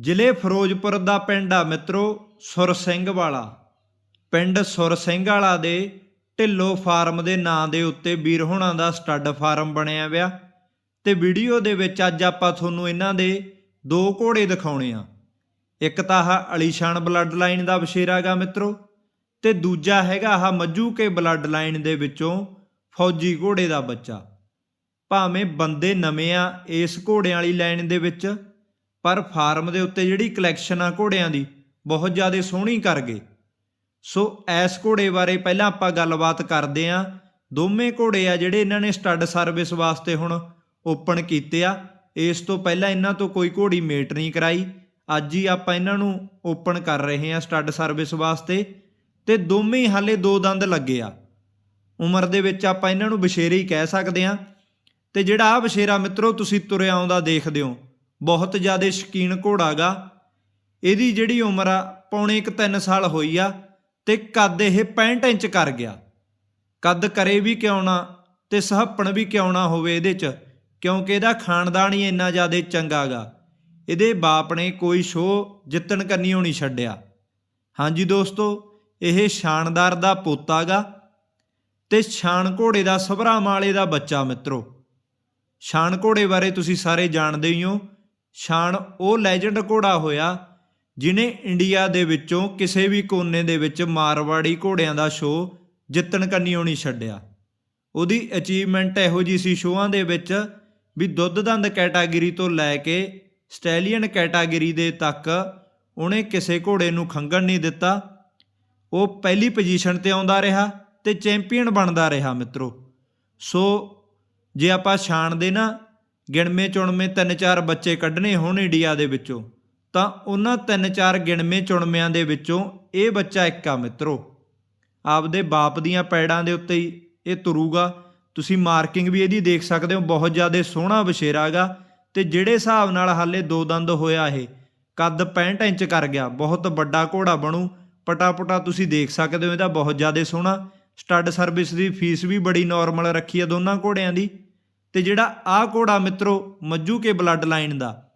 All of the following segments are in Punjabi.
ਜ਼ਿਲ੍ਹੇ ਫਿਰੋਜ਼ਪੁਰ ਦਾ ਪਿੰਡ ਆ ਮਿੱਤਰੋ, ਸੁਰ ਸਿੰਘ ਵਾਲਾ। ਪਿੰਡ ਸੁਰ ਸਿੰਘ ਵਾਲਾ ਦੇ ਢਿੱਲੋ ਫਾਰਮ ਦੇ ਨਾਂ ਦੇ ਉੱਤੇ ਵੀਰ ਹੋਣਾ ਦਾ ਸਟੱਡ ਫਾਰਮ ਬਣਿਆ ਵਿਆ। ਤੇ ਵੀਡੀਓ ਦੇ ਵਿੱਚ ਅੱਜ ਆਪਾਂ ਤੁਹਾਨੂੰ ਇਹਨਾਂ ਦੇ ਦੋ ਘੋੜੇ ਦਿਖਾਉਣੇ ਆ। ਇੱਕ ਤਾਂ ਆਹ ਅਲੀਸ਼ਾਨ ਬਲੱਡ ਲਾਈਨ ਦਾ ਵਸ਼ੇਰਾ ਗਾ ਮਿੱਤਰੋ, ਤੇ ਦੂਜਾ ਹੈਗਾ ਆਹ ਮੱਜੂ ਕੇ ਬਲੱਡ ਲਾਈਨ ਦੇ ਵਿੱਚੋਂ ਫੌਜੀ ਘੋੜੇ ਦਾ ਬੱਚਾ। ਭਾਵੇਂ ਬੰਦੇ ਨਵੇਂ ਆ, ਇਸ ਘੋੜਿਆਂ ਵਾਲੀ ਲਾਈਨ ਦੇ ਵਿੱਚ ਪਰ ਫਾਰਮ ਦੇ ਉੱਤੇ ਜਿਹੜੀ ਕਲੈਕਸ਼ਨ ਆ ਘੋੜਿਆਂ ਦੀ, ਬਹੁਤ ਜ਼ਿਆਦਾ ਸੋਹਣੀ ਕਰ ਗਏ। ਸੋ ਇਸ ਘੋੜੇ ਬਾਰੇ ਪਹਿਲਾਂ ਆਪਾਂ ਗੱਲਬਾਤ ਕਰਦੇ ਆਂ ਦੋਵੇਂ ਘੋੜੇ ਆ ਜਿਹੜੇ ਇਹਨਾਂ ਨੇ ਸਟੱਡ ਸਰਵਿਸ ਵਾਸਤੇ ਹੁਣ ਓਪਨ ਕੀਤੇ ਆ। ਇਸ ਤੋਂ ਪਹਿਲਾਂ ਇਹਨਾਂ ਤੋਂ ਕੋਈ ਘੋੜੀ ਮੇਟ ਨਹੀਂ ਕਰਾਈ। ਅੱਜ ਹੀ ਆਪਾਂ ਇਹਨਾਂ ਨੂੰ ਓਪਨ ਕਰ ਰਹੇ ਹਾਂ ਸਟੱਡ ਸਰਵਿਸ ਵਾਸਤੇ ਤੇ ਦੋਵੇਂ ਹਾਲੇ ਦੋ ਦੰਦ ਲੱਗੇ ਆ। ਉਮਰ ਦੇ ਵਿੱਚ ਆਪਾਂ ਇਹਨਾਂ ਨੂੰ ਬਸ਼ੇਰੇ ਹੀ ਕਹਿ ਸਕਦੇ ਆ ਤੇ ਜਿਹੜਾ ਆ ਬਸ਼ੇਰਾ ਮਿੱਤਰੋ, ਤੁਸੀਂ ਤੁਰਿਆ ਆਉਂਦਾ ਦੇਖਦੇ ਹੋ। ਬਹੁਤ ਜ਼ਿਆਦਾ ਸ਼ਕੀਨ ਘੋੜਾ ਗਾ। ਇਹਦੀ ਜਿਹੜੀ ਉਮਰ ਆ, ਪੌਣੇ ਇੱਕ 3 ਸਾਲ ਹੋਈ ਆ ਤੇ ਕੱਦ ਇਹ 65 ਇੰਚ ਕਰ ਗਿਆ। ਕੱਦ ਕਰੇ ਵੀ ਕਿਉਂ ਨਾ ਤੇ ਸਹੱਪਣ ਵੀ ਕਿਉਂ ਨਾ ਹੋਵੇ ਇਹਦੇ 'ਚ, ਕਿਉਂਕਿ ਇਹਦਾ ਖਾਨਦਾਨ ਹੀ ਇੰਨਾ ਜ਼ਿਆਦਾ ਚੰਗਾ ਗਾ। ਇਹਦੇ ਬਾਪ ਨੇ ਕੋਈ ਸ਼ੋਅ ਜਿੱਤਣ ਕਰਨੀ ਹੋਣੀ ਛੱਡਿਆ। ਹਾਂਜੀ ਦੋਸਤੋ, ਇਹ ਸ਼ਾਨਦਾਰ ਦਾ ਪੋਤਾ ਗਾ ਤੇ ਸ਼ਾਨ ਘੋੜੇ ਦਾ ਸਭਰਾ ਮਾਲੇ ਦਾ ਬੱਚਾ ਮਿੱਤਰੋ। ਸ਼ਾਨ ਘੋੜੇ ਬਾਰੇ ਤੁਸੀਂ ਸਾਰੇ ਜਾਣਦੇ ਹੀ ਹੋ। ਸ਼ਾਨ ਉਹ ਲੈਜੈਂਡ ਘੋੜਾ ਹੋਇਆ ਜਿਨੇ ਇੰਡੀਆ ਦੇ ਵਿੱਚੋਂ ਕਿਸੇ ਵੀ ਕੋਨੇ ਦੇ ਵਿੱਚ ਮਾਰਵਾੜੀ ਘੋੜਿਆਂ ਦਾ ਸ਼ੋਅ ਜਿੱਤਣ ਕਰਨੀ ਨਹੀਂ ਛੱਡਿਆ। ਉਹਦੀ ਅਚੀਵਮੈਂਟ ਇਹੋ ਜੀ ਸੀ ਸ਼ੋਆਂ ਦੇ ਵਿੱਚ ਵੀ ਦੁੱਧ ਦੰਦ ਕੈਟਾਗਰੀ ਤੋਂ ਲੈ ਕੇ ਸਟੈਲੀਅਨ ਕੈਟਾਗਰੀ ਦੇ ਤੱਕ ਉਹਨੇ ਕਿਸੇ ਘੋੜੇ ਨੂੰ ਖੰਗਣ ਨਹੀਂ ਦਿੱਤਾ। ਉਹ ਪਹਿਲੀ ਪੋਜੀਸ਼ਨ ਤੇ ਆਉਂਦਾ ਰਿਹਾ ਤੇ ਚੈਂਪੀਅਨ ਬਣਦਾ ਰਿਹਾ ਮਿੱਤਰੋ। ਸੋ ਜੇ ਆਪਾਂ ਸ਼ਾਨ ਦੇ ਨਾ ਗਿਣਵੇਂ ਚੁਣਵੇਂ ਤਿੰਨ ਚਾਰ ਬੱਚੇ ਕੱਢਣੇ ਹੋਣ ਇੰਡੀਆ ਦੇ ਵਿੱਚੋਂ, ਤਾਂ ਉਹਨਾਂ ਤਿੰਨ ਚਾਰ ਗਿਣਵੇਂ ਚੁਣਵਿਆਂ ਦੇ ਵਿੱਚੋਂ ਇਹ ਬੱਚਾ ਇੱਕ ਆ ਮਿੱਤਰੋ। ਆਪਦੇ ਬਾਪ ਦੀਆਂ ਪੈੜਾਂ ਦੇ ਉੱਤੇ ਹੀ ਇਹ ਤੁਰੂਗਾ। ਤੁਸੀਂ ਮਾਰਕਿੰਗ ਵੀ ਇਹਦੀ ਦੇਖ ਸਕਦੇ ਹੋ, ਬਹੁਤ ਜ਼ਿਆਦਾ ਸੋਹਣਾ ਬਸ਼ੇਰਾ ਹੈਗਾ ਤੇ ਜਿਹੜੇ ਹਿਸਾਬ ਨਾਲ ਹਾਲੇ ਦੋ ਦੰਦ ਹੋਇਆ ਇਹ, ਕੱਦ 65 ਇੰਚ ਕਰ ਗਿਆ, ਬਹੁਤ ਵੱਡਾ ਘੋੜਾ ਬਣੂ ਪਟਾ ਪਟਾ ਤੁਸੀਂ ਦੇਖ ਸਕਦੇ ਹੋ ਇਹਦਾ ਬਹੁਤ ਜ਼ਿਆਦਾ ਸੋਹਣਾ। ਸਟੱਡ ਸਰਵਿਸ ਦੀ ਫੀਸ ਵੀ ਬੜੀ ਨਾਰਮਲ ਰੱਖੀ ਆ ਦੋਨਾਂ ਘੋੜਿਆਂ ਦੀ। ਤੇ ਜਿਹੜਾ ਆਹ ਘੋੜਾ ਮਿੱਤਰੋ ਮੱਜੂ ਕੇ ਬਲੱਡ ਲਾਈਨ ਦਾ,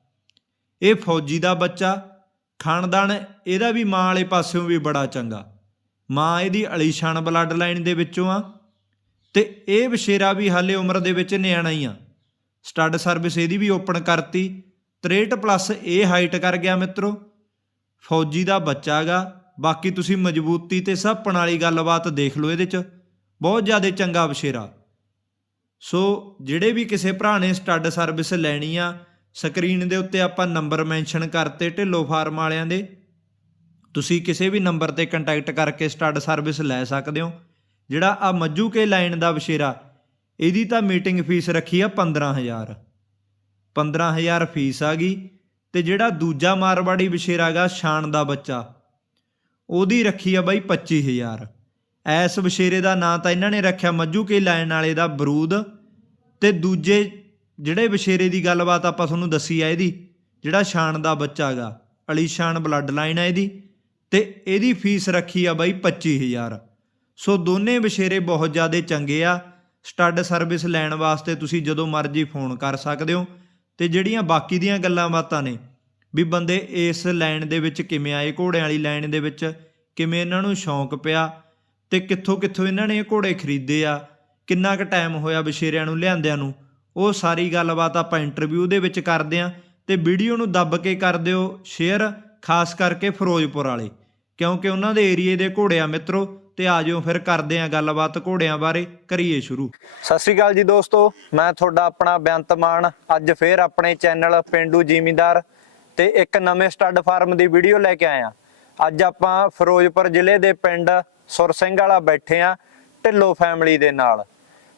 ਇਹ ਫੌਜੀ ਦਾ ਬੱਚਾ, ਖਾਨਦਾਨ ਇਹਦਾ ਵੀ ਮਾਂ ਵਾਲੇ ਪਾਸਿਓਂ ਵੀ ਬੜਾ ਚੰਗਾ। ਮਾਂ ਇਹਦੀ ਅਲੀਸ਼ਾਨ ਬਲੱਡ ਲਾਈਨ ਦੇ ਵਿੱਚੋਂ ਆ, ਤੇ ਇਹ ਬਸ਼ੇਰਾ ਵੀ ਹਾਲੇ ਉਮਰ ਦੇ ਵਿੱਚ ਨਿਆਣਾ ਹੀ ਆ। ਸਟੱਡ ਸਰਵਿਸ ਇਹਦੀ ਵੀ ਓਪਨ ਕਰਤੀ 63 ਪਲੱਸ ਇਹ ਹਾਈਟ ਕਰ ਗਿਆ ਮਿੱਤਰੋ। ਫੌਜੀ ਦਾ ਬੱਚਾ ਗਾ, ਬਾਕੀ ਤੁਸੀਂ ਮਜ਼ਬੂਤੀ ਤੇ ਸੱਪਣ ਵਾਲੀ ਗੱਲਬਾਤ ਦੇਖ ਲਓ ਇਹਦੇ 'ਚ। ਬਹੁਤ ਜ਼ਿਆਦਾ ਚੰਗਾ ਬਸ਼ੇਰਾ ਸੋ ਜਿਹੜੇ ਵੀ ਕਿਸੇ ਭਰਾ ਨੇ ਸਟੱਡ ਸਰਵਿਸ ਲੈਣੀ ਆ, ਸਕਰੀਨ ਦੇ ਉੱਤੇ ਆਪਾਂ ਨੰਬਰ ਮੈਂਸ਼ਨ ਕਰਤੇ ਢਿੱਲੋ ਫਾਰਮ ਵਾਲਿਆਂ ਦੇ। ਤੁਸੀਂ ਕਿਸੇ ਵੀ ਨੰਬਰ ਤੇ ਕੰਟੈਕਟ ਕਰਕੇ ਸਟੱਡ ਸਰਵਿਸ ਲੈ ਸਕਦੇ ਹੋ। ਜਿਹੜਾ ਆ ਮੱਜੂ ਕੇ ਲਾਈਨ ਦਾ ਬਸ਼ੇਰਾ ਇਹਦੀ ਤਾਂ ਮੀਟਿੰਗ ਫੀਸ ਰੱਖੀ ਆ 15000 15000 ਫੀਸ ਆ ਗਈ ਤੇ ਜਿਹੜਾ ਦੂਜਾ ਮਾਰਵਾੜੀ ਬਸ਼ੇਰਾ ਗਾ, ਸ਼ਾਨ ਦਾ ਬੱਚਾ, ਉਹਦੀ ਰੱਖੀ ਆ ਬਾਈ 25000 ਐਸ ਬਸ਼ੇਰੇ ਦਾ ਨਾਂ ਤਾਂ ਇਹਨਾਂ ਨੇ ਰੱਖਿਆ ਮੱਜੂ ਕੇ ਲਾਈਨ ਵਾਲੇ ਦਾ ਬਰੂਦ। ਤੇ ਦੂਜੇ ਜਿਹੜੇ ਬਸ਼ੇਰੇ ਦੀ ਗੱਲਬਾਤ ਆਪਾਂ ਤੁਹਾਨੂੰ ਦੱਸੀ ਆ ਇਹਦੀ, ਜਿਹੜਾ ਸ਼ਾਨ ਦਾ ਬੱਚਾ ਗਾ ਅਲੀਸ਼ਾਨ ਬਲੱਡ ਲਾਈਨ ਆ ਇਹਦੀ। ਤੇ ਇਹਦੀ ਫੀਸ ਰੱਖੀ ਆ ਬਾਈ 25000 ਸੋ ਦੋਨੇ ਬਸ਼ੇਰੇ ਬਹੁਤ ਜ਼ਿਆਦਾ ਚੰਗੇ ਆ। ਸਟੱਡ ਸਰਵਿਸ ਲੈਣ ਵਾਸਤੇ ਤੁਸੀਂ ਜਦੋਂ ਮਰਜ਼ੀ ਫੋਨ ਕਰ ਸਕਦੇ ਹੋ। ਤੇ ਜਿਹੜੀਆਂ ਬਾਕੀ ਦੀਆਂ ਗੱਲਾਂ ਬਾਤਾਂ ਨੇ, ਵੀ ਬੰਦੇ ਇਸ ਲਾਈਨ ਦੇ ਵਿੱਚ ਕਿਵੇਂ ਆਏ, ਘੋੜਿਆਂ ਵਾਲੀ ਲਾਈਨ ਦੇ ਵਿੱਚ ਕਿਵੇਂ ਇਹਨਾਂ ਨੂੰ ਸ਼ੌਂਕ ਪਿਆ ਤੇ ਕਿੱਥੋਂ ਕਿੱਥੋਂ ਇਹਨਾਂ ਨੇ ਇਹ ਘੋੜੇ ਖਰੀਦੇ ਆ, ਕਿੰਨਾ ਕੁ ਟਾਈਮ ਹੋਇਆ ਬਸ਼ੇਰਿਆਂ ਨੂੰ, ਲਿਆਂਦਿਆਂ ਨੂੰ? ਉਹ ਸਾਰੀ ਗੱਲਬਾਤ ਆਪਾਂ ਇੰਟਰਵਿਊ ਦੇ ਵਿੱਚ ਕਰਦੇ ਆਂ ਤੇ ਵੀਡੀਓ ਨੂੰ ਦੱਬ ਕੇ ਕਰ ਦਿਓ ਸ਼ੇਅਰ ਖਾਸ ਕਰਕੇ ਫਿਰੋਜ਼ਪੁਰ ਵਾਲੇ। ਕਿਉਂਕਿ ਉਹਨਾਂ ਦੇ ਏਰੀਏ ਦੇ ਘੋੜੇ ਆ ਮਿੱਤਰੋ, ਤੇ ਆਜੋ ਫਿਰ ਕਰਦੇ ਆਂ ਗੱਲਬਾਤ ਘੋੜਿਆਂ ਬਾਰੇ, ਕਰੀਏ ਸ਼ੁਰੂ। ਸਤਿ ਸ਼੍ਰੀ ਅਕਾਲ ਜੀ ਦੋਸਤੋ, ਮੈਂ ਤੁਹਾਡਾ ਆਪਣਾ ਬੇਅੰਤ ਮਾਨ, ਅੱਜ ਫੇਰ ਆਪਣੇ ਚੈਨਲ ਪਿੰਡੂ ਜ਼ਿਮੀਂਦਾਰ ਤੇ ਇੱਕ ਨਵੇਂ ਸਟੱਡ ਫਾਰਮ ਦੀ ਵੀਡੀਓ ਲੈ ਕੇ ਆਇਆ। ਅੱਜ ਆਪਾਂ ਫਿਰੋਜ਼ਪੁਰ ਜ਼ਿਲ੍ਹੇ ਦੇ ਪਿੰਡ ਸੁਰ ਸਿੰਘ ਵਾਲਾ ਬੈਠੇ ਆ ਢਿੱਲੋ ਫੈਮਿਲੀ ਦੇ ਨਾਲ।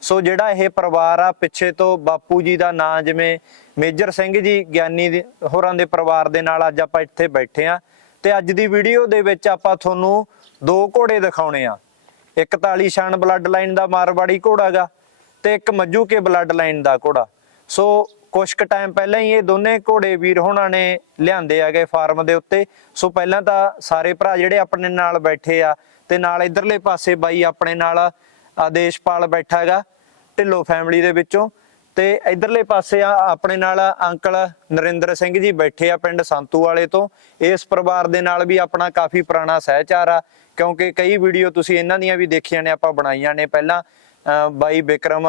ਸੋ ਜਿਹੜਾ ਇਹ ਪਰਿਵਾਰ ਆ, ਪਿੱਛੇ ਤੋਂ ਬਾਪੂ ਜੀ ਦਾ ਨਾਂ ਜਿਵੇਂ ਮੇਜਰ ਸਿੰਘ ਜੀ, ਗਿਆਨੀ ਹੋਰਾਂ ਦੇ ਪਰਿਵਾਰ ਦੇ ਨਾਲ ਅੱਜ ਆਪਾਂ ਇੱਥੇ ਬੈਠੇ ਆ। ਤੇ ਅੱਜ ਦੀ ਵੀਡੀਓ ਦੇ ਵਿੱਚ ਆਪਾਂ ਤੁਹਾਨੂੰ ਦੋ ਘੋੜੇ ਦਿਖਾਉਣੇ ਆ। ਇੱਕ ਤਾਲੀ ਸ਼ਾਨ ਬਲੱਡ ਲਾਈਨ ਦਾ ਮਾਰਵਾੜੀ ਘੋੜਾ ਗਾ ਤੇ ਇੱਕ ਮੱਜੂ ਕੇ ਬਲੱਡ ਲਾਈਨ ਦਾ ਘੋੜਾ। ਸੋ ਕੁਝ ਕੁ ਟਾਈਮ ਪਹਿਲਾਂ ਹੀ ਇਹ ਦੋਨੇ ਘੋੜੇ ਵੀਰ ਹੋਣਾ ਨੇ ਲਿਆਂਦੇ ਆਗੇ ਫਾਰਮ ਦੇ ਉੱਤੇ। ਸੋ ਪਹਿਲਾਂ ਤਾਂ ਸਾਰੇ ਭਰਾ ਜਿਹੜੇ ਆਪਣੇ ਨਾਲ ਬੈਠੇ ਆ ਤੇ ਨਾਲ ਇਧਰਲੇ ਪਾਸੇ ਬਾਈ ਆਪਣੇ ਨਾਲ ਆਦੇਸ਼ਪਾਲ ਬੈਠਾ ਹੈਗਾ, ਢਿੱਲੋ ਫੈਮਿਲੀ ਦੇ ਵਿੱਚੋਂ। ਤੇ ਇਧਰਲੇ ਪਾਸੇ ਆ ਆਪਣੇ ਨਾਲ ਅੰਕਲ ਨਰਿੰਦਰ ਸਿੰਘ ਜੀ ਬੈਠੇ ਆ ਪਿੰਡ ਸੰਤੂ ਵਾਲੇ ਤੋਂ। ਇਸ ਪਰਿਵਾਰ ਦੇ ਨਾਲ ਵੀ ਆਪਣਾ ਕਾਫੀ ਪੁਰਾਣਾ ਸਹਿਚਾਰ ਆ, ਕਿਉਂਕਿ ਕਈ ਵੀਡੀਓ ਤੁਸੀਂ ਇਹਨਾਂ ਦੀਆਂ ਵੀ ਦੇਖੀਆਂ ਨੇ, ਆਪਾਂ ਬਣਾਈਆਂ ਨੇ ਪਹਿਲਾਂ। ਅਹ ਬਾਈ ਵਿਕਰਮ